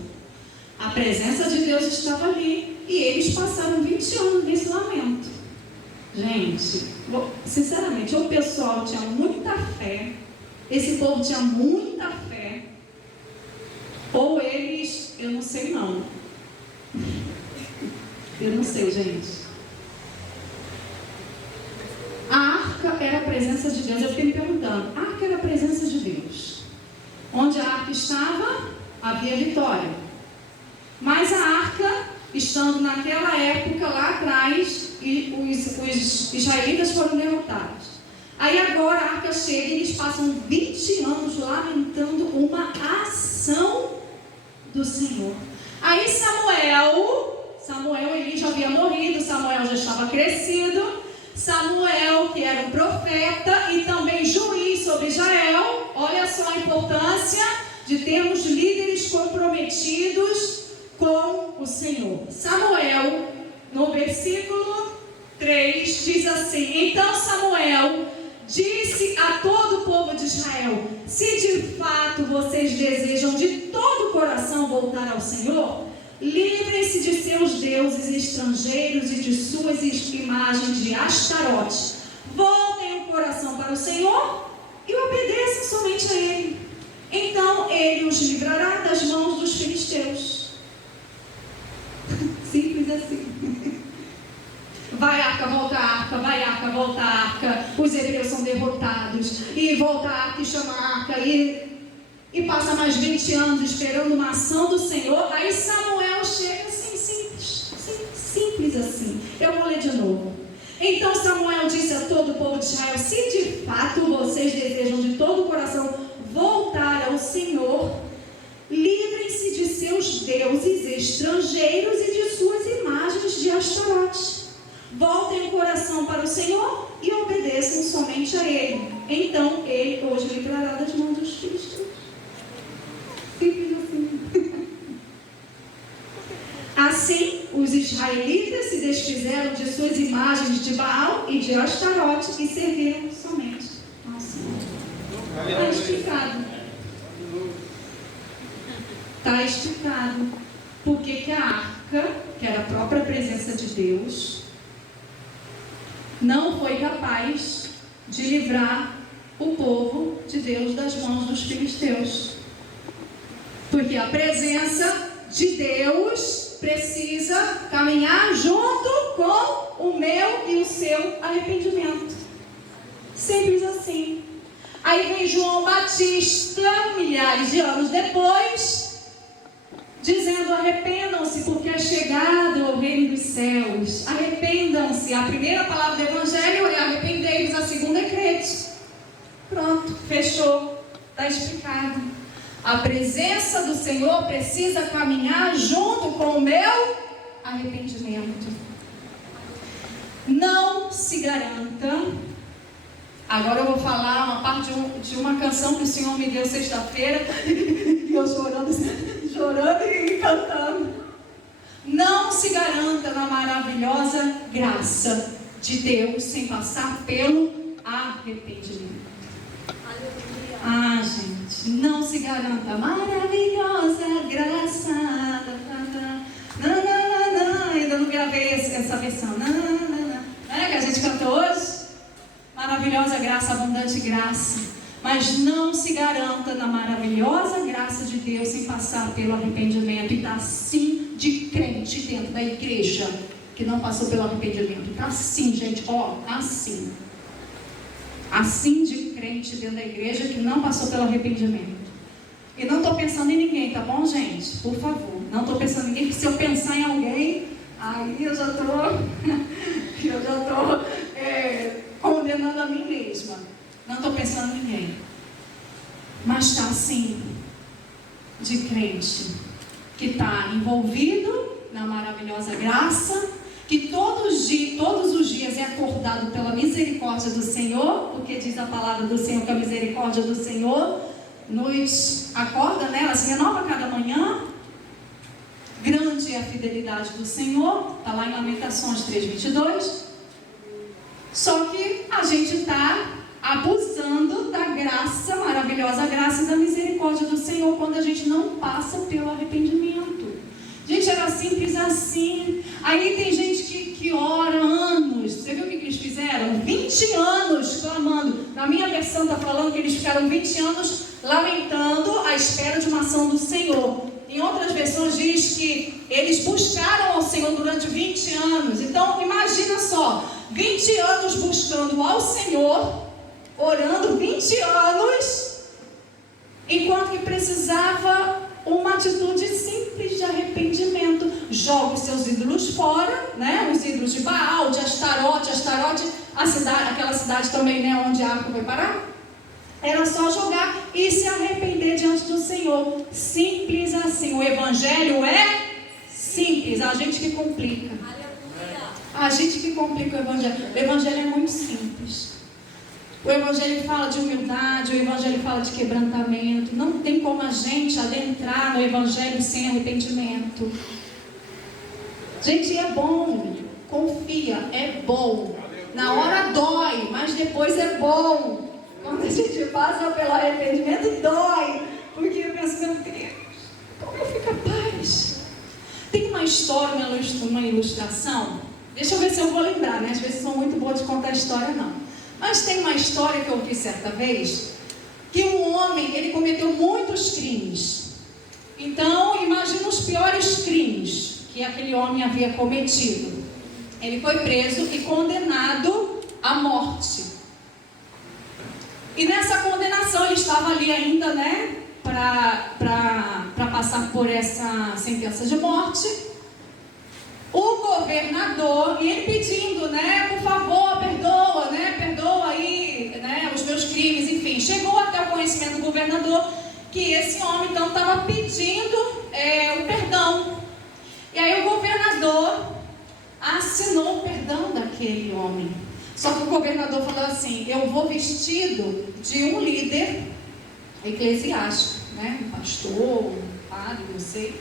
A presença de Deus estava ali. E eles passaram 20 anos nesse lamento. Gente, sinceramente, o pessoal tinha muita fé. Esse povo tinha muita fé. Ou eles, eu não sei não. Eu não sei, gente. A arca era a presença de Deus. Eu fiquei me perguntando, a arca era a presença de Deus. Onde a arca estava, havia vitória. Mas a arca, estando naquela época lá atrás, e os israelitas foram derrotados. Aí agora a arca chega e eles passam 20 anos lamentando uma ação do Senhor. Aí Samuel ele já havia morrido, Samuel já estava crescido. Samuel, que era um profeta e também juiz sobre Israel. Olha só a importância de termos líderes comprometidos com o Senhor. Samuel, no versículo 3, diz assim: então Samuel disse a todo o povo de de Israel, se de fato vocês desejam de todo o coração voltar ao Senhor, livrem-se de seus deuses estrangeiros e de suas imagens de Astarote. Voltem o coração para o Senhor e obedeçam somente a Ele. Então Ele os livrará das mãos dos filisteus. Simples assim. Vai arca, volta arca, vai arca, volta arca. Os hebreus são derrotados. E volta arca e chama arca. E passa mais 20 anos esperando uma ação do Senhor. Aí Samuel chega assim, simples assim. Eu vou ler de novo. Então Samuel disse a todo o povo de Israel: se de fato vocês desejam de todo o coração voltar ao Senhor, livrem-se de seus deuses estrangeiros e de suas imagens de Astarote. Voltem o coração para o Senhor e obedeçam somente a Ele. Então Ele os livrará das mãos dos filisteus. Simples assim. Assim, os israelitas se desfizeram de suas imagens de Baal e de Astarote e serviram somente ao Senhor. Está explicado. Está explicado. Porque a arca, que era a própria presença de Deus, não foi capaz de livrar o povo de Deus das mãos dos filisteus. Porque a presença de Deus precisa caminhar junto com o meu e o seu arrependimento. Simples assim. Aí vem João Batista, milhares de anos depois, dizendo: arrependam-se, porque é chegado o reino dos céus. Arrependam-se. A primeira palavra do Evangelho é arrependei-vos, a segunda é crede. Pronto, fechou. Está explicado. A presença do Senhor precisa caminhar junto com o meu arrependimento. Não se garanta. Agora eu vou falar uma parte de uma canção que o Senhor me deu sexta-feira. E eu chorando e cantando. Não se garanta na maravilhosa graça de Deus sem passar pelo arrependimento. Ah, gente, não se garanta. Maravilhosa graça. Ainda não gravei essa versão. Que a gente cantou hoje. Maravilhosa graça, abundante graça. Mas não se garanta na maravilhosa graça de Deus sem passar pelo arrependimento. E está assim de crente dentro da igreja que não passou pelo arrependimento. Está assim, gente, assim. Assim de crente dentro da igreja que não passou pelo arrependimento. E não estou pensando em ninguém, tá bom, gente? Por favor, não estou pensando em ninguém, porque se eu pensar em alguém, aí eu já estou condenando a mim mesma. Não estou pensando em ninguém. Mas está assim, de crente, que está envolvido na maravilhosa graça, que todos os dias é acordado pela misericórdia do Senhor, porque diz a palavra do Senhor que a misericórdia do Senhor nos acorda, né? Ela se renova cada manhã. Grande é a fidelidade do Senhor, está lá em Lamentações 3:22. Só que a gente está abusando da graça, maravilhosa graça e da misericórdia do Senhor quando a gente não passa pelo arrependimento. Gente, era simples assim. Aí tem gente que ora anos. Você viu o que eles fizeram? 20 anos clamando. Na minha versão está falando que eles ficaram 20 anos lamentando à espera de uma ação do Senhor. Em outras versões diz que eles buscaram ao Senhor durante 20 anos. Então imagina só, 20 anos buscando ao Senhor, orando 20 anos, enquanto que precisava uma atitude simples de arrependimento. Joga os seus ídolos fora, né? Os ídolos de Baal, de Astarote, aquela cidade também, né? Onde a arca foi parar. Era só jogar e se arrepender diante do Senhor. Simples assim. O Evangelho é simples. A gente que complica. A gente que complica o Evangelho. O Evangelho é muito simples. O Evangelho fala de humildade, o Evangelho fala de quebrantamento. Não tem como a gente adentrar no Evangelho sem arrependimento. Gente, é bom. Confia, é bom. Na hora dói, mas depois é bom. quando a gente passa pelo arrependimento, dói. Porque eu penso, meu Deus, como eu fico a paz? Tem uma história, uma ilustração. Deixa eu ver se eu vou lembrar, né? Às vezes sou muito boa de contar história, não. Mas tem uma história que eu ouvi certa vez, que um homem, ele cometeu muitos crimes. Então, imagina os piores crimes que aquele homem havia cometido. Ele foi preso e condenado à morte. E nessa condenação, ele estava ali ainda, né, para passar por essa sentença de morte. O governador, e ele pedindo, né, por favor, perdoa, né, perdoa aí, né, os meus crimes, enfim. Chegou até o conhecimento do governador que esse homem, então, estava pedindo o perdão. E aí o governador assinou o perdão daquele homem. Só que o governador falou assim: eu vou vestido de um líder eclesiástico, né? Um pastor, um padre, não sei.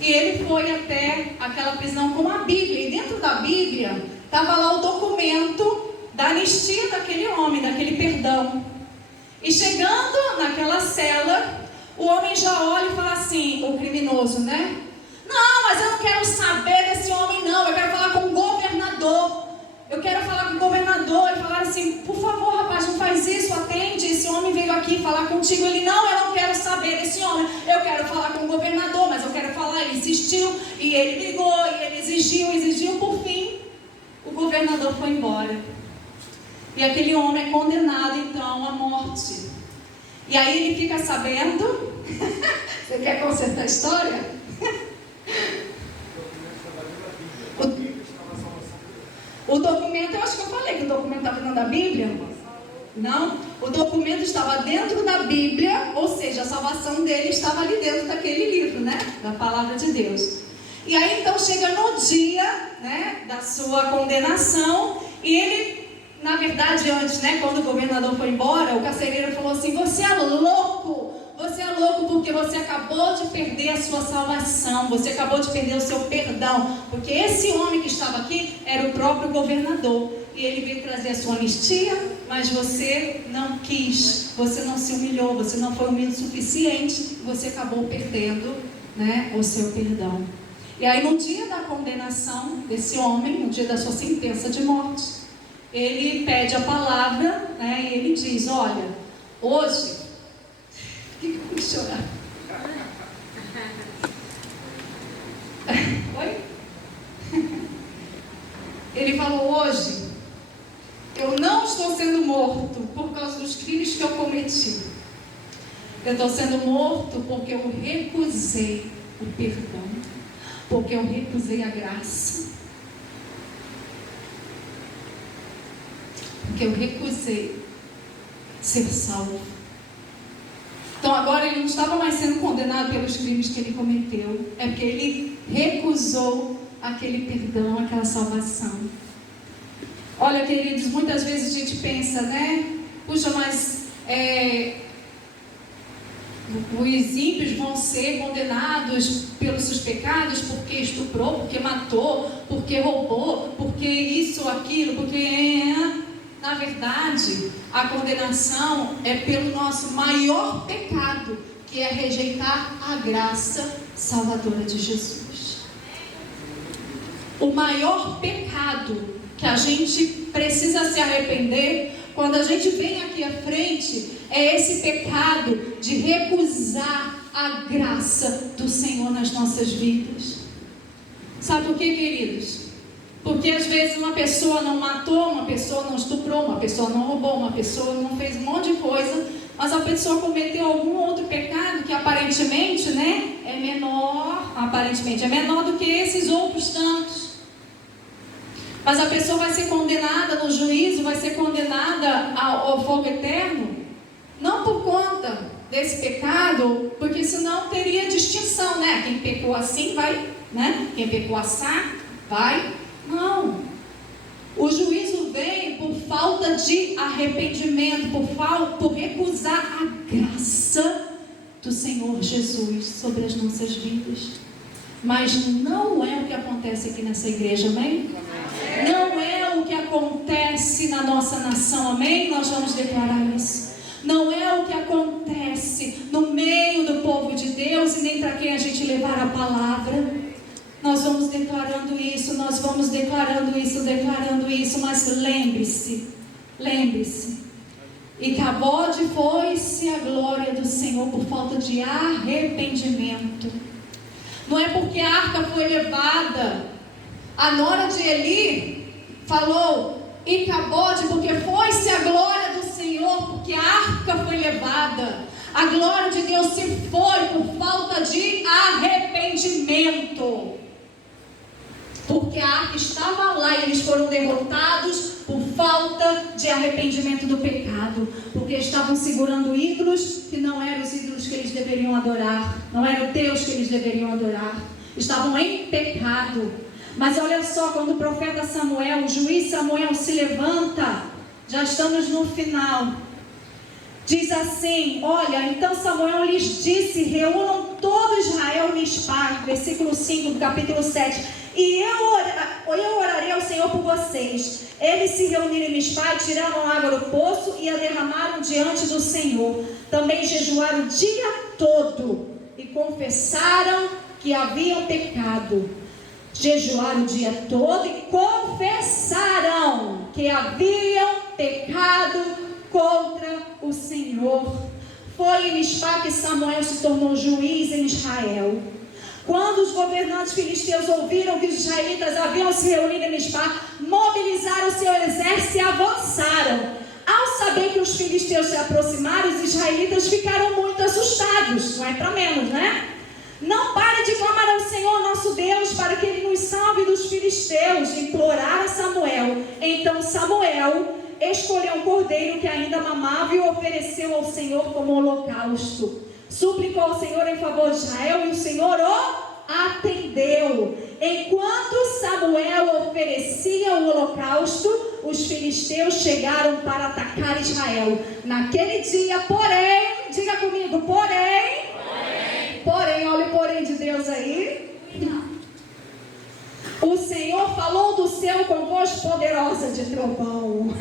E ele foi até aquela prisão com a Bíblia. E dentro da Bíblia estava lá o documento da anistia daquele homem, daquele perdão. E chegando naquela cela, o homem já olha e fala assim, o criminoso, né? Não, mas eu não quero saber desse homem não, eu quero falar com o governador. Eu quero falar com o governador e falar assim, por favor, rapaz, não faz isso, atende, esse homem veio aqui falar contigo. Ele, não, eu não quero saber desse homem, eu quero falar com o governador, mas eu quero falar. Ele insistiu, e ele brigou, e ele exigiu, por fim, o governador foi embora. E aquele homem é condenado, então, à morte. E aí ele fica sabendo, você quer consertar a história? O documento, eu acho que eu falei que o documento estava dentro da Bíblia. Não, o documento estava dentro da Bíblia, ou seja, a salvação dele estava ali dentro daquele livro, né? Da palavra de Deus. E aí então chega no dia, né, da sua condenação, e ele, na verdade, antes, né, quando o governador foi embora, o carcereiro falou assim: você é louco porque você acabou de perder a sua salvação, você acabou de perder o seu perdão, porque esse homem que estava aqui era o próprio governador, e ele veio trazer a sua anistia, mas você não quis, você não se humilhou, você não foi humilde o suficiente, você acabou perdendo, né, o seu perdão. E aí no dia da condenação desse homem, no dia da sua sentença de morte, ele pede a palavra, né, e ele diz: olha, hoje, que eu vou chorar? Oi? Ele falou: hoje eu não estou sendo morto por causa dos crimes que eu cometi. Eu estou sendo morto porque eu recusei o perdão, porque eu recusei a graça, porque eu recusei ser salvo. Então agora ele não estava mais sendo condenado pelos crimes que ele cometeu, é porque ele recusou aquele perdão, aquela salvação. Olha, queridos, muitas vezes a gente pensa, né? Puxa, mas os ímpios vão ser condenados pelos seus pecados porque estuprou, porque matou, porque roubou, porque isso, aquilo, porque... Na verdade, a condenação é pelo nosso maior pecado, que é rejeitar a graça salvadora de Jesus. O maior pecado que a gente precisa se arrepender, quando a gente vem aqui à frente, é esse pecado de recusar a graça do Senhor nas nossas vidas. Sabe por quê, queridos? Porque às vezes uma pessoa não matou, uma pessoa não estuprou, uma pessoa não roubou, uma pessoa não fez um monte de coisa, mas a pessoa cometeu algum outro pecado que aparentemente, né, é menor do que esses outros tantos. Mas a pessoa vai ser condenada no juízo, vai ser condenada ao fogo eterno, não por conta desse pecado, porque senão teria distinção, né? Quem pecou assim vai, né? Quem pecou assar, vai. Não, o juízo vem por falta de arrependimento, por recusar a graça do Senhor Jesus sobre as nossas vidas. Mas não é o que acontece aqui nessa igreja, amém? Não é o que acontece acontece na nossa nação, amém? Nós vamos declarar isso. Não é o que acontece no meio do povo de Deus e nem para quem a gente levar a palavra. Nós vamos declarando isso, mas lembre-se, Icabode foi-se a glória do Senhor por falta de arrependimento. Não é porque a arca foi levada. A nora de Eli falou Icabode porque foi-se a glória do Senhor, porque a arca foi levada. A glória de Deus se foi por falta de arrependimento. Porque a arca estava lá e eles foram derrotados por falta de arrependimento do pecado. Porque estavam segurando ídolos que não eram os ídolos que eles deveriam adorar. Não era o Deus que eles deveriam adorar. Estavam em pecado. Mas olha só, quando o profeta Samuel, o juiz Samuel se levanta, já estamos no final. Diz assim, olha, então Samuel lhes disse, reúnam todo Israel em Mispá, versículo 5 do capítulo 7. E eu orarei ao Senhor por vocês. Eles se reuniram em Mispá e tiraram água do poço e a derramaram diante do Senhor. Também jejuaram o dia todo e confessaram que haviam pecado. Jejuaram o dia todo e confessaram que haviam pecado contra o Senhor. Foi em Mispá que Samuel se tornou juiz em Israel. Quando os governantes filisteus ouviram que os israelitas haviam se reunido em Mispá, mobilizaram seu exército e avançaram. Ao saber que os filisteus se aproximaram, os israelitas ficaram muito assustados. Não é para menos, né? Não pare de clamar ao Senhor nosso Deus para que Ele nos salve dos filisteus, imploraram a Samuel. Então Samuel escolheu um cordeiro que ainda mamava e o ofereceu ao Senhor como holocausto. Suplicou ao Senhor em favor de Israel e o Senhor o atendeu. Enquanto Samuel oferecia o holocausto, os filisteus chegaram para atacar Israel. Naquele dia, porém, diga comigo, porém, olha o porém de Deus aí. O Senhor falou do céu com voz poderosa de trovão.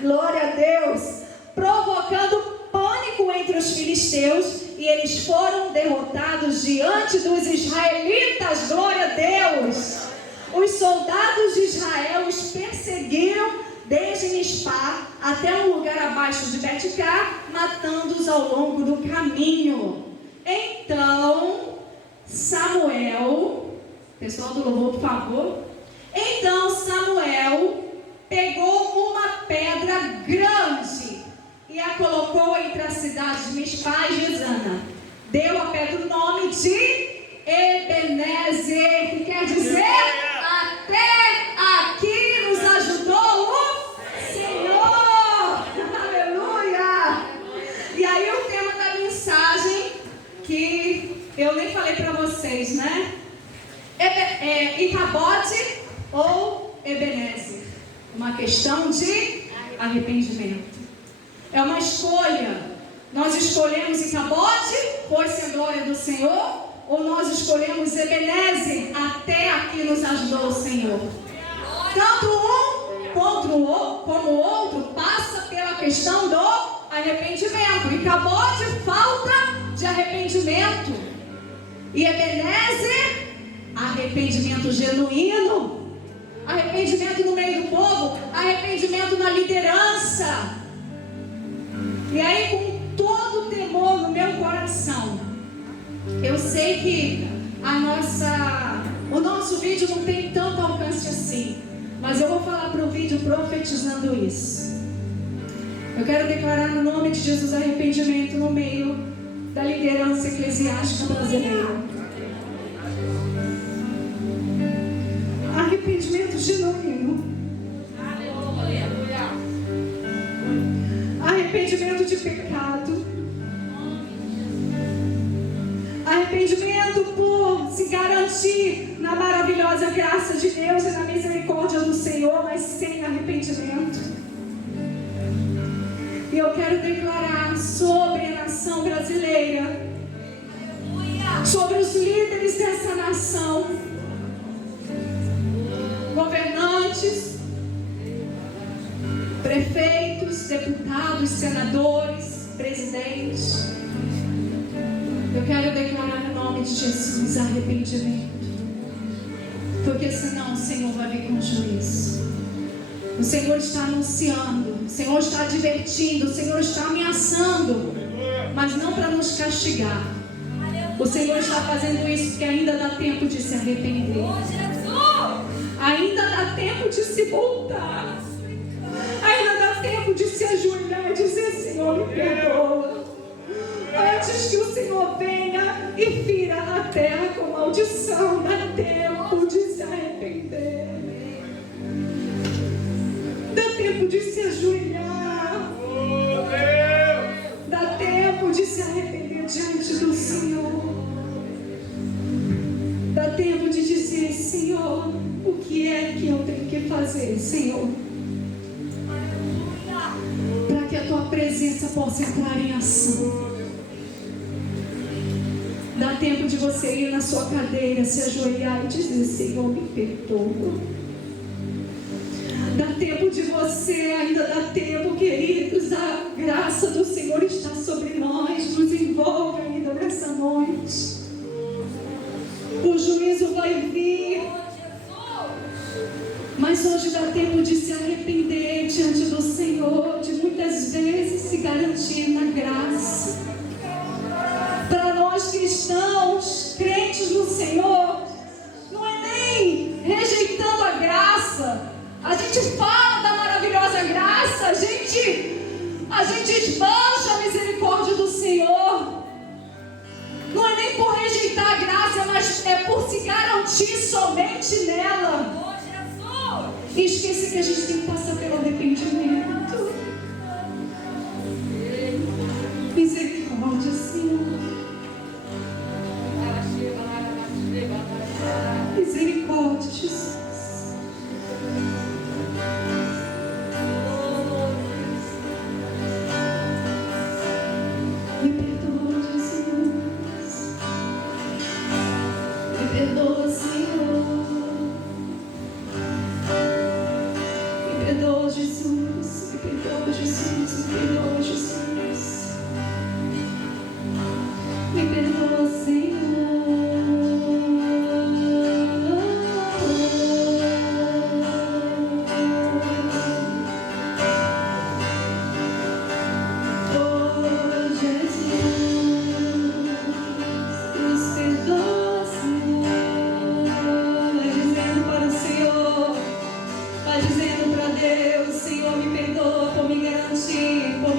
Glória a Deus. Provocando pânico entre os filisteus, e eles foram derrotados diante dos israelitas. Glória a Deus. Os soldados de Israel os perseguiram desde Mispá até um lugar abaixo de Betcá, matando-os ao longo do caminho. Então Samuel, pessoal do louvor, por favor. Então Samuel pegou uma pedra grande e a colocou entre a cidade de Mispá e Jesana. Deu a pedra o nome de Ebenezer, que quer dizer até aqui nos ajudou o Senhor. Aleluia! E aí o tema da mensagem, que eu nem falei para vocês, né? Icabode ou Ebenezer? Uma questão de arrependimento. É uma escolha. Nós escolhemos Icabode, foi-se a glória do Senhor, ou nós escolhemos Ebenezer, até aqui nos ajudou o Senhor. Tanto um como o outro passa pela questão do arrependimento. Icabode, falta de arrependimento. E Ebenezer, arrependimento genuíno. Arrependimento no meio do povo, arrependimento na liderança. E aí, com todo o temor no meu coração, eu sei que o nosso vídeo não tem tanto alcance assim, mas eu vou falar para o vídeo profetizando isso. Eu quero declarar no nome de Jesus arrependimento no meio da liderança eclesiástica brasileira. Arrependimento genuíno. Arrependimento de pecado. Arrependimento por se garantir na maravilhosa graça de Deus e na misericórdia do Senhor, mas sem arrependimento. E eu quero declarar sobre a nação brasileira, sobre os líderes dessa nação, governantes, prefeitos, deputados, senadores, presidentes. Eu quero declarar no nome de Jesus arrependimento, porque senão o Senhor vai vir com juízo. O Senhor está anunciando, o Senhor está advertindo, o Senhor está ameaçando, mas não para nos castigar. O Senhor está fazendo isso porque ainda dá tempo de se arrepender. Ainda dá tempo de se voltar. Ainda dá tempo de se ajoelhar e dizer: Senhor, me perdoa. Antes que o Senhor venha e fira a terra com maldição, dá tempo de se arrepender. Dá tempo de se ajoelhar. Dá tempo de se arrepender diante do Senhor. Dá tempo de dizer: Senhor, o que é que eu tenho que fazer, Senhor, para que a Tua presença possa entrar em ação. Dá tempo de você ir na sua cadeira, se ajoelhar e dizer: Senhor, me perdoa. Dá tempo de você, ainda dá tempo, queridos. A graça do Senhor está sobre nós, nos envolve ainda nessa noite. O juízo vai vir, mas hoje dá tempo de se arrepender diante do Senhor, de muitas vezes se garantir na graça. Para nós cristãos, crentes no Senhor, não é nem rejeitando a graça. A gente fala da maravilhosa graça, a gente esbanja a misericórdia do Senhor. Não é nem por rejeitar a graça, mas é por se garantir somente nela. E esquecer que a gente tem que passar pelo arrependimento. Misericórdia, Senhor. Misericórdia, Jesus. Me perdoa, Jesus. Me perdoa, Senhor. Me perdoa, Jesus. Me perdoa, Jesus. Me perdoa, Jesus. Me perdoa, Senhor. Por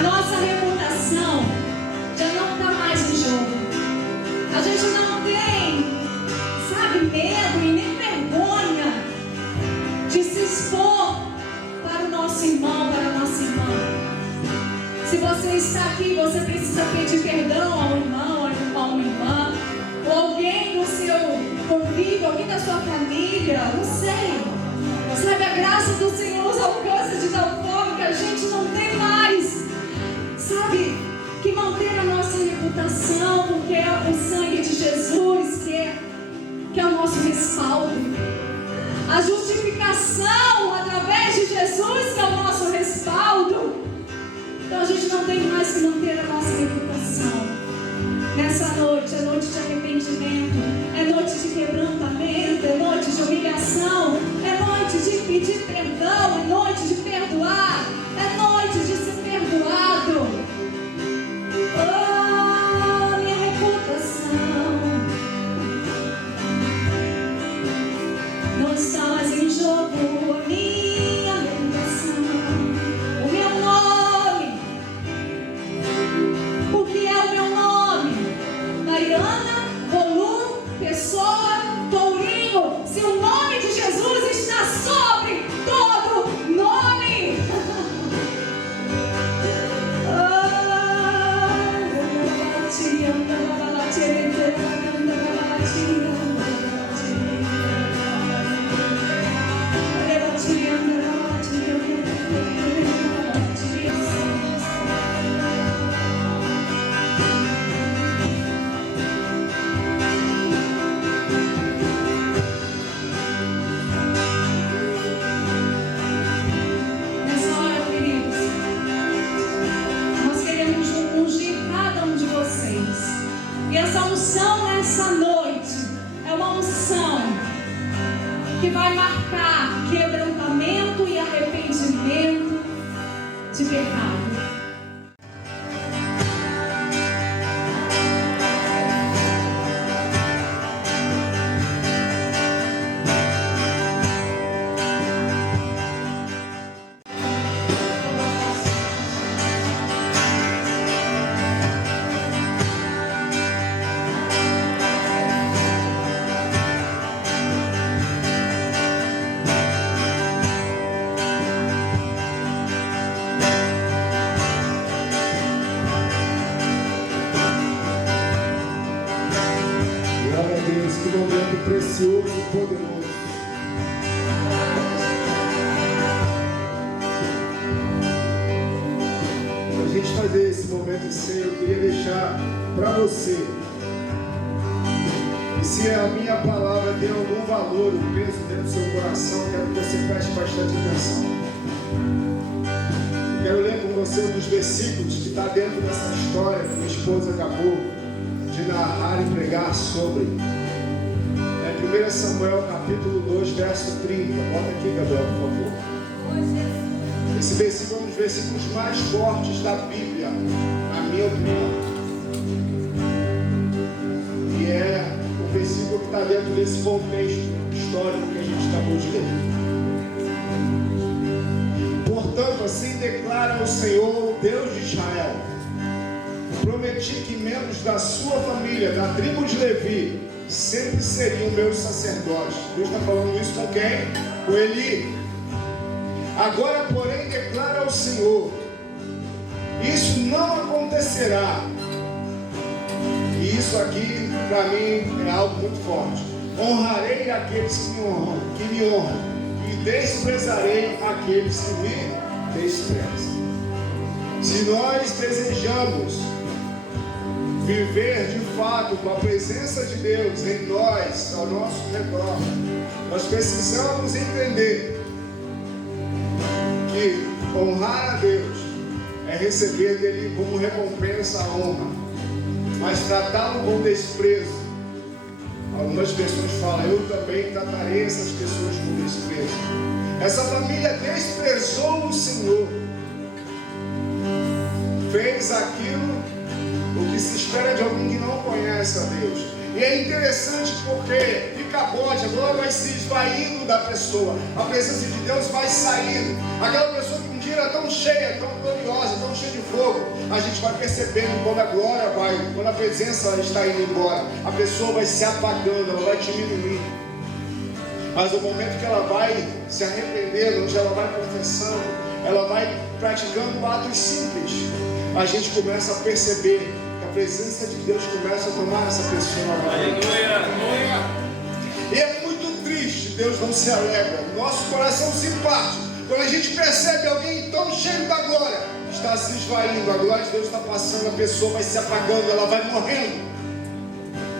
A nossa reputação já não está mais em jogo. A gente não tem, sabe, medo e nem vergonha de se expor para o nosso irmão, para a nossa irmã. Se você está aqui, você precisa pedir perdão ao irmão, a uma irmã, ou alguém do seu convívio, alguém da sua família, não sei. Sabe, a graça do Senhor nos alcança de tal forma que a gente não tem mais, sabe, que manter a nossa reputação, porque é o sangue de Jesus que é o nosso respaldo. A justificação através de Jesus que é o nosso respaldo. Então a gente não tem mais que manter a nossa reputação. Nessa noite, é noite de arrependimento, é noite de quebrantamento, é noite de humilhação, é noite de pedir perdão, é noite de perdoar, é noite de ser perdoado. Oh, minha reputação não está mais em jogo, a minha reputação, o meu nome. O que é o meu nome? Mariana, Rolu, Pessoa, Tourinho. Se o nome de Jesus está sobre todo nome. Nessa hora, queridos, nós queremos ungir cada um de vocês. E essa unção nessa noite é uma unção que vai marcar quebrantamento e arrependimento de pecado. Glória a Deus, que momento precioso e poderoso. Para a gente fazer esse momento ceia, eu queria deixar para você. E se a minha palavra tem algum valor, um peso dentro do seu coração, quero que você preste bastante atenção. Quero ler com você um dos versículos que está dentro dessa história que minha esposa acabou de narrar e pregar sobre. É 1 Samuel capítulo 2, verso 30. Bota aqui, Gabriel, por favor. Esse versículo é um dos versículos mais fortes da Bíblia, na minha opinião. E é o versículo que está dentro desse contexto histórico que a gente acabou de ler. Portanto, assim declara o Senhor, Deus de Israel: prometi que membros da sua família, da tribo de Levi, sempre seriam meus sacerdotes. Deus está falando isso com quem? Com Eli. Agora, porém, declara ao Senhor: isso não acontecerá. E isso aqui, para mim, é algo muito forte. Honrarei aqueles que me honram, e desprezarei aqueles que me desprezam. Se nós desejamos viver de fato com a presença de Deus em nós, ao nosso redor, nós precisamos entender que honrar a Deus é receber dele como recompensa a honra, mas tratá-lo com desprezo. Algumas pessoas falam: eu também tratarei essas pessoas com desprezo. Essa família desprezou o Senhor, fez aquilo o que se espera de alguém que não conhece a Deus. E é interessante porque Icabode agora vai se esvaindo da pessoa, a presença de Deus vai saindo. Aquela pessoa que um dia era tão cheia, tão gloriosa, tão cheia de fogo, a gente vai percebendo quando a glória vai, quando a presença está indo embora, a pessoa vai se apagando, ela vai diminuindo. Mas no momento que ela vai se arrependendo, onde ela vai confessando, ela vai praticando atos simples, a gente começa a perceber que a presença de Deus começa a tomar essa pessoa. Aleluia. E é muito triste, Deus não se alegra, nosso coração se parte quando a gente percebe alguém tão cheio da glória está se esvaindo, a glória de Deus está passando, a pessoa vai se apagando, ela vai morrendo.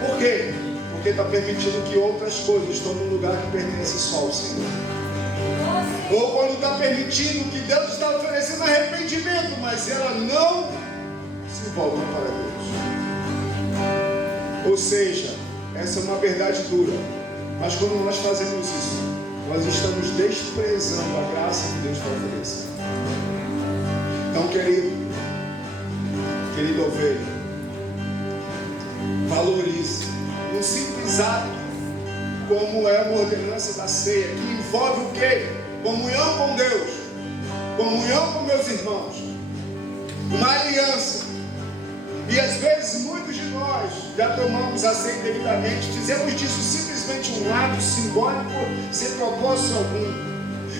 Por quê? Porque está permitindo que outras coisas tomem um lugar que pertence só ao Senhor. Ou quando está permitindo que Deus está oferecendo arrependimento, mas ela não se volta para Deus. Ou seja, essa é uma verdade dura. Mas quando nós fazemos isso, nós estamos desprezando a graça que Deus está oferecendo. Então, querido ovelha, valorize um simples ato, como é uma ordenança da ceia, que envolve o quê? Comunhão com Deus, comunhão com meus irmãos, uma aliança. E às vezes muitos de nós já tomamos a ceia devidamente, fizemos disso simplesmente um ato simbólico, sem propósito algum.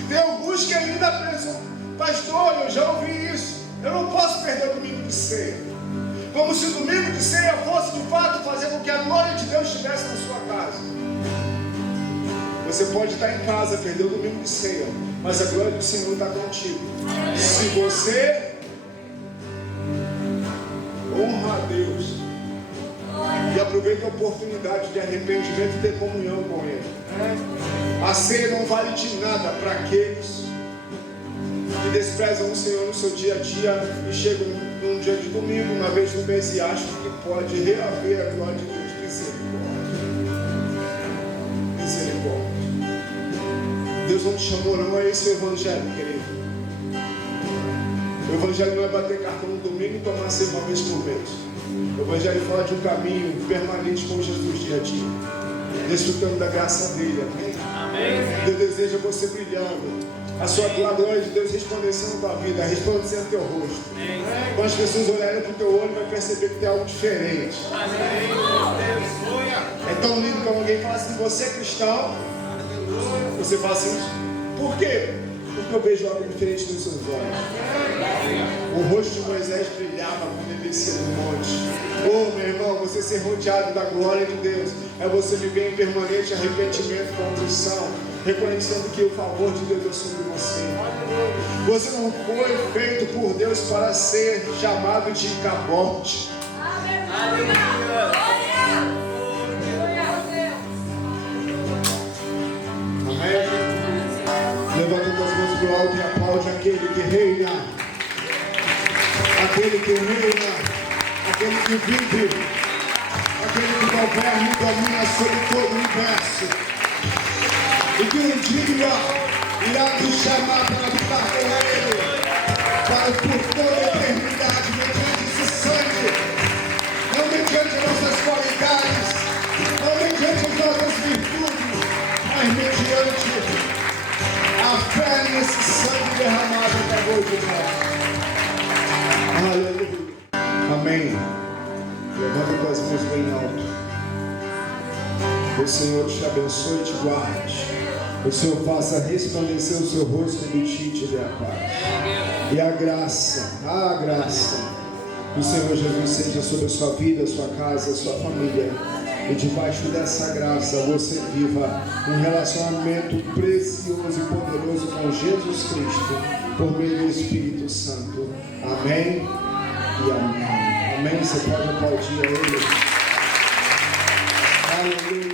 Tem alguns que ainda pensam: pastor, eu já ouvi isso, eu não posso perder o domingo de ceia. Como se o domingo de ceia fosse de fato fazer com que a glória de Deus estivesse na sua casa. Você pode estar em casa, perder o domingo de ceia, mas a glória do Senhor está contigo. Se você honra a Deus e aproveita a oportunidade de arrependimento e ter comunhão com Ele. A ceia não vale de nada para aqueles que desprezam o Senhor no seu dia a dia e chegam num dia de domingo, uma vez no mês, e acham que pode reaver a glória de Deus. Misericórdia. Deus não te chamou, não é esse o evangelho, querido. O evangelho não é bater cartão no domingo e tomar ceia uma vez por mês. O evangelho fala de um caminho permanente com Jesus dia a dia, desfrutando da graça dele. Amém? Amém. Deus deseja você brilhando, a sua glória de Deus resplandecendo a tua vida, resplandecendo o teu rosto. Amém. Quando as pessoas olharem para o teu olho, vai perceber que tem algo diferente. Amém. É tão lindo quando alguém fala assim: você é cristão? Você fala assim: por quê? Porque eu vejo algo diferente nos seus olhos. O rosto de Moisés brilhava quando ele descia do monte. Oh, meu irmão, você ser rodeado da glória de Deus é você viver em permanente arrependimento, contrição, reconhecendo que o favor de Deus é sobre você. Você não foi feito por Deus para ser chamado de cabote. Aleluia. Amém. Levanta as mãos para o alto e aplaude aquele que reina, aquele que reina, aquele que vive, aquele que governa e domina sobre todo o universo, e que um dia irá nos chamar para habitar com Ele, para por toda a eternidade, mediante esse sangue, não mediante nossas qualidades, não mediante nossas virtudes, mas mediante a fé nesse sangue derramado em favor de nós. Aleluia. Amém. Levanta tuas mãos bem alto. O Senhor te abençoe e te guarde. O Senhor faça resplandecer o seu rosto de ti e te dê a paz. E a graça do Senhor Jesus seja sobre a sua vida, a sua casa, a sua família. E debaixo dessa graça você viva um relacionamento precioso e poderoso com Jesus Cristo, por meio do Espírito Santo. Amém e amém. Amém. Você pode aplaudir a Ele. Aleluia.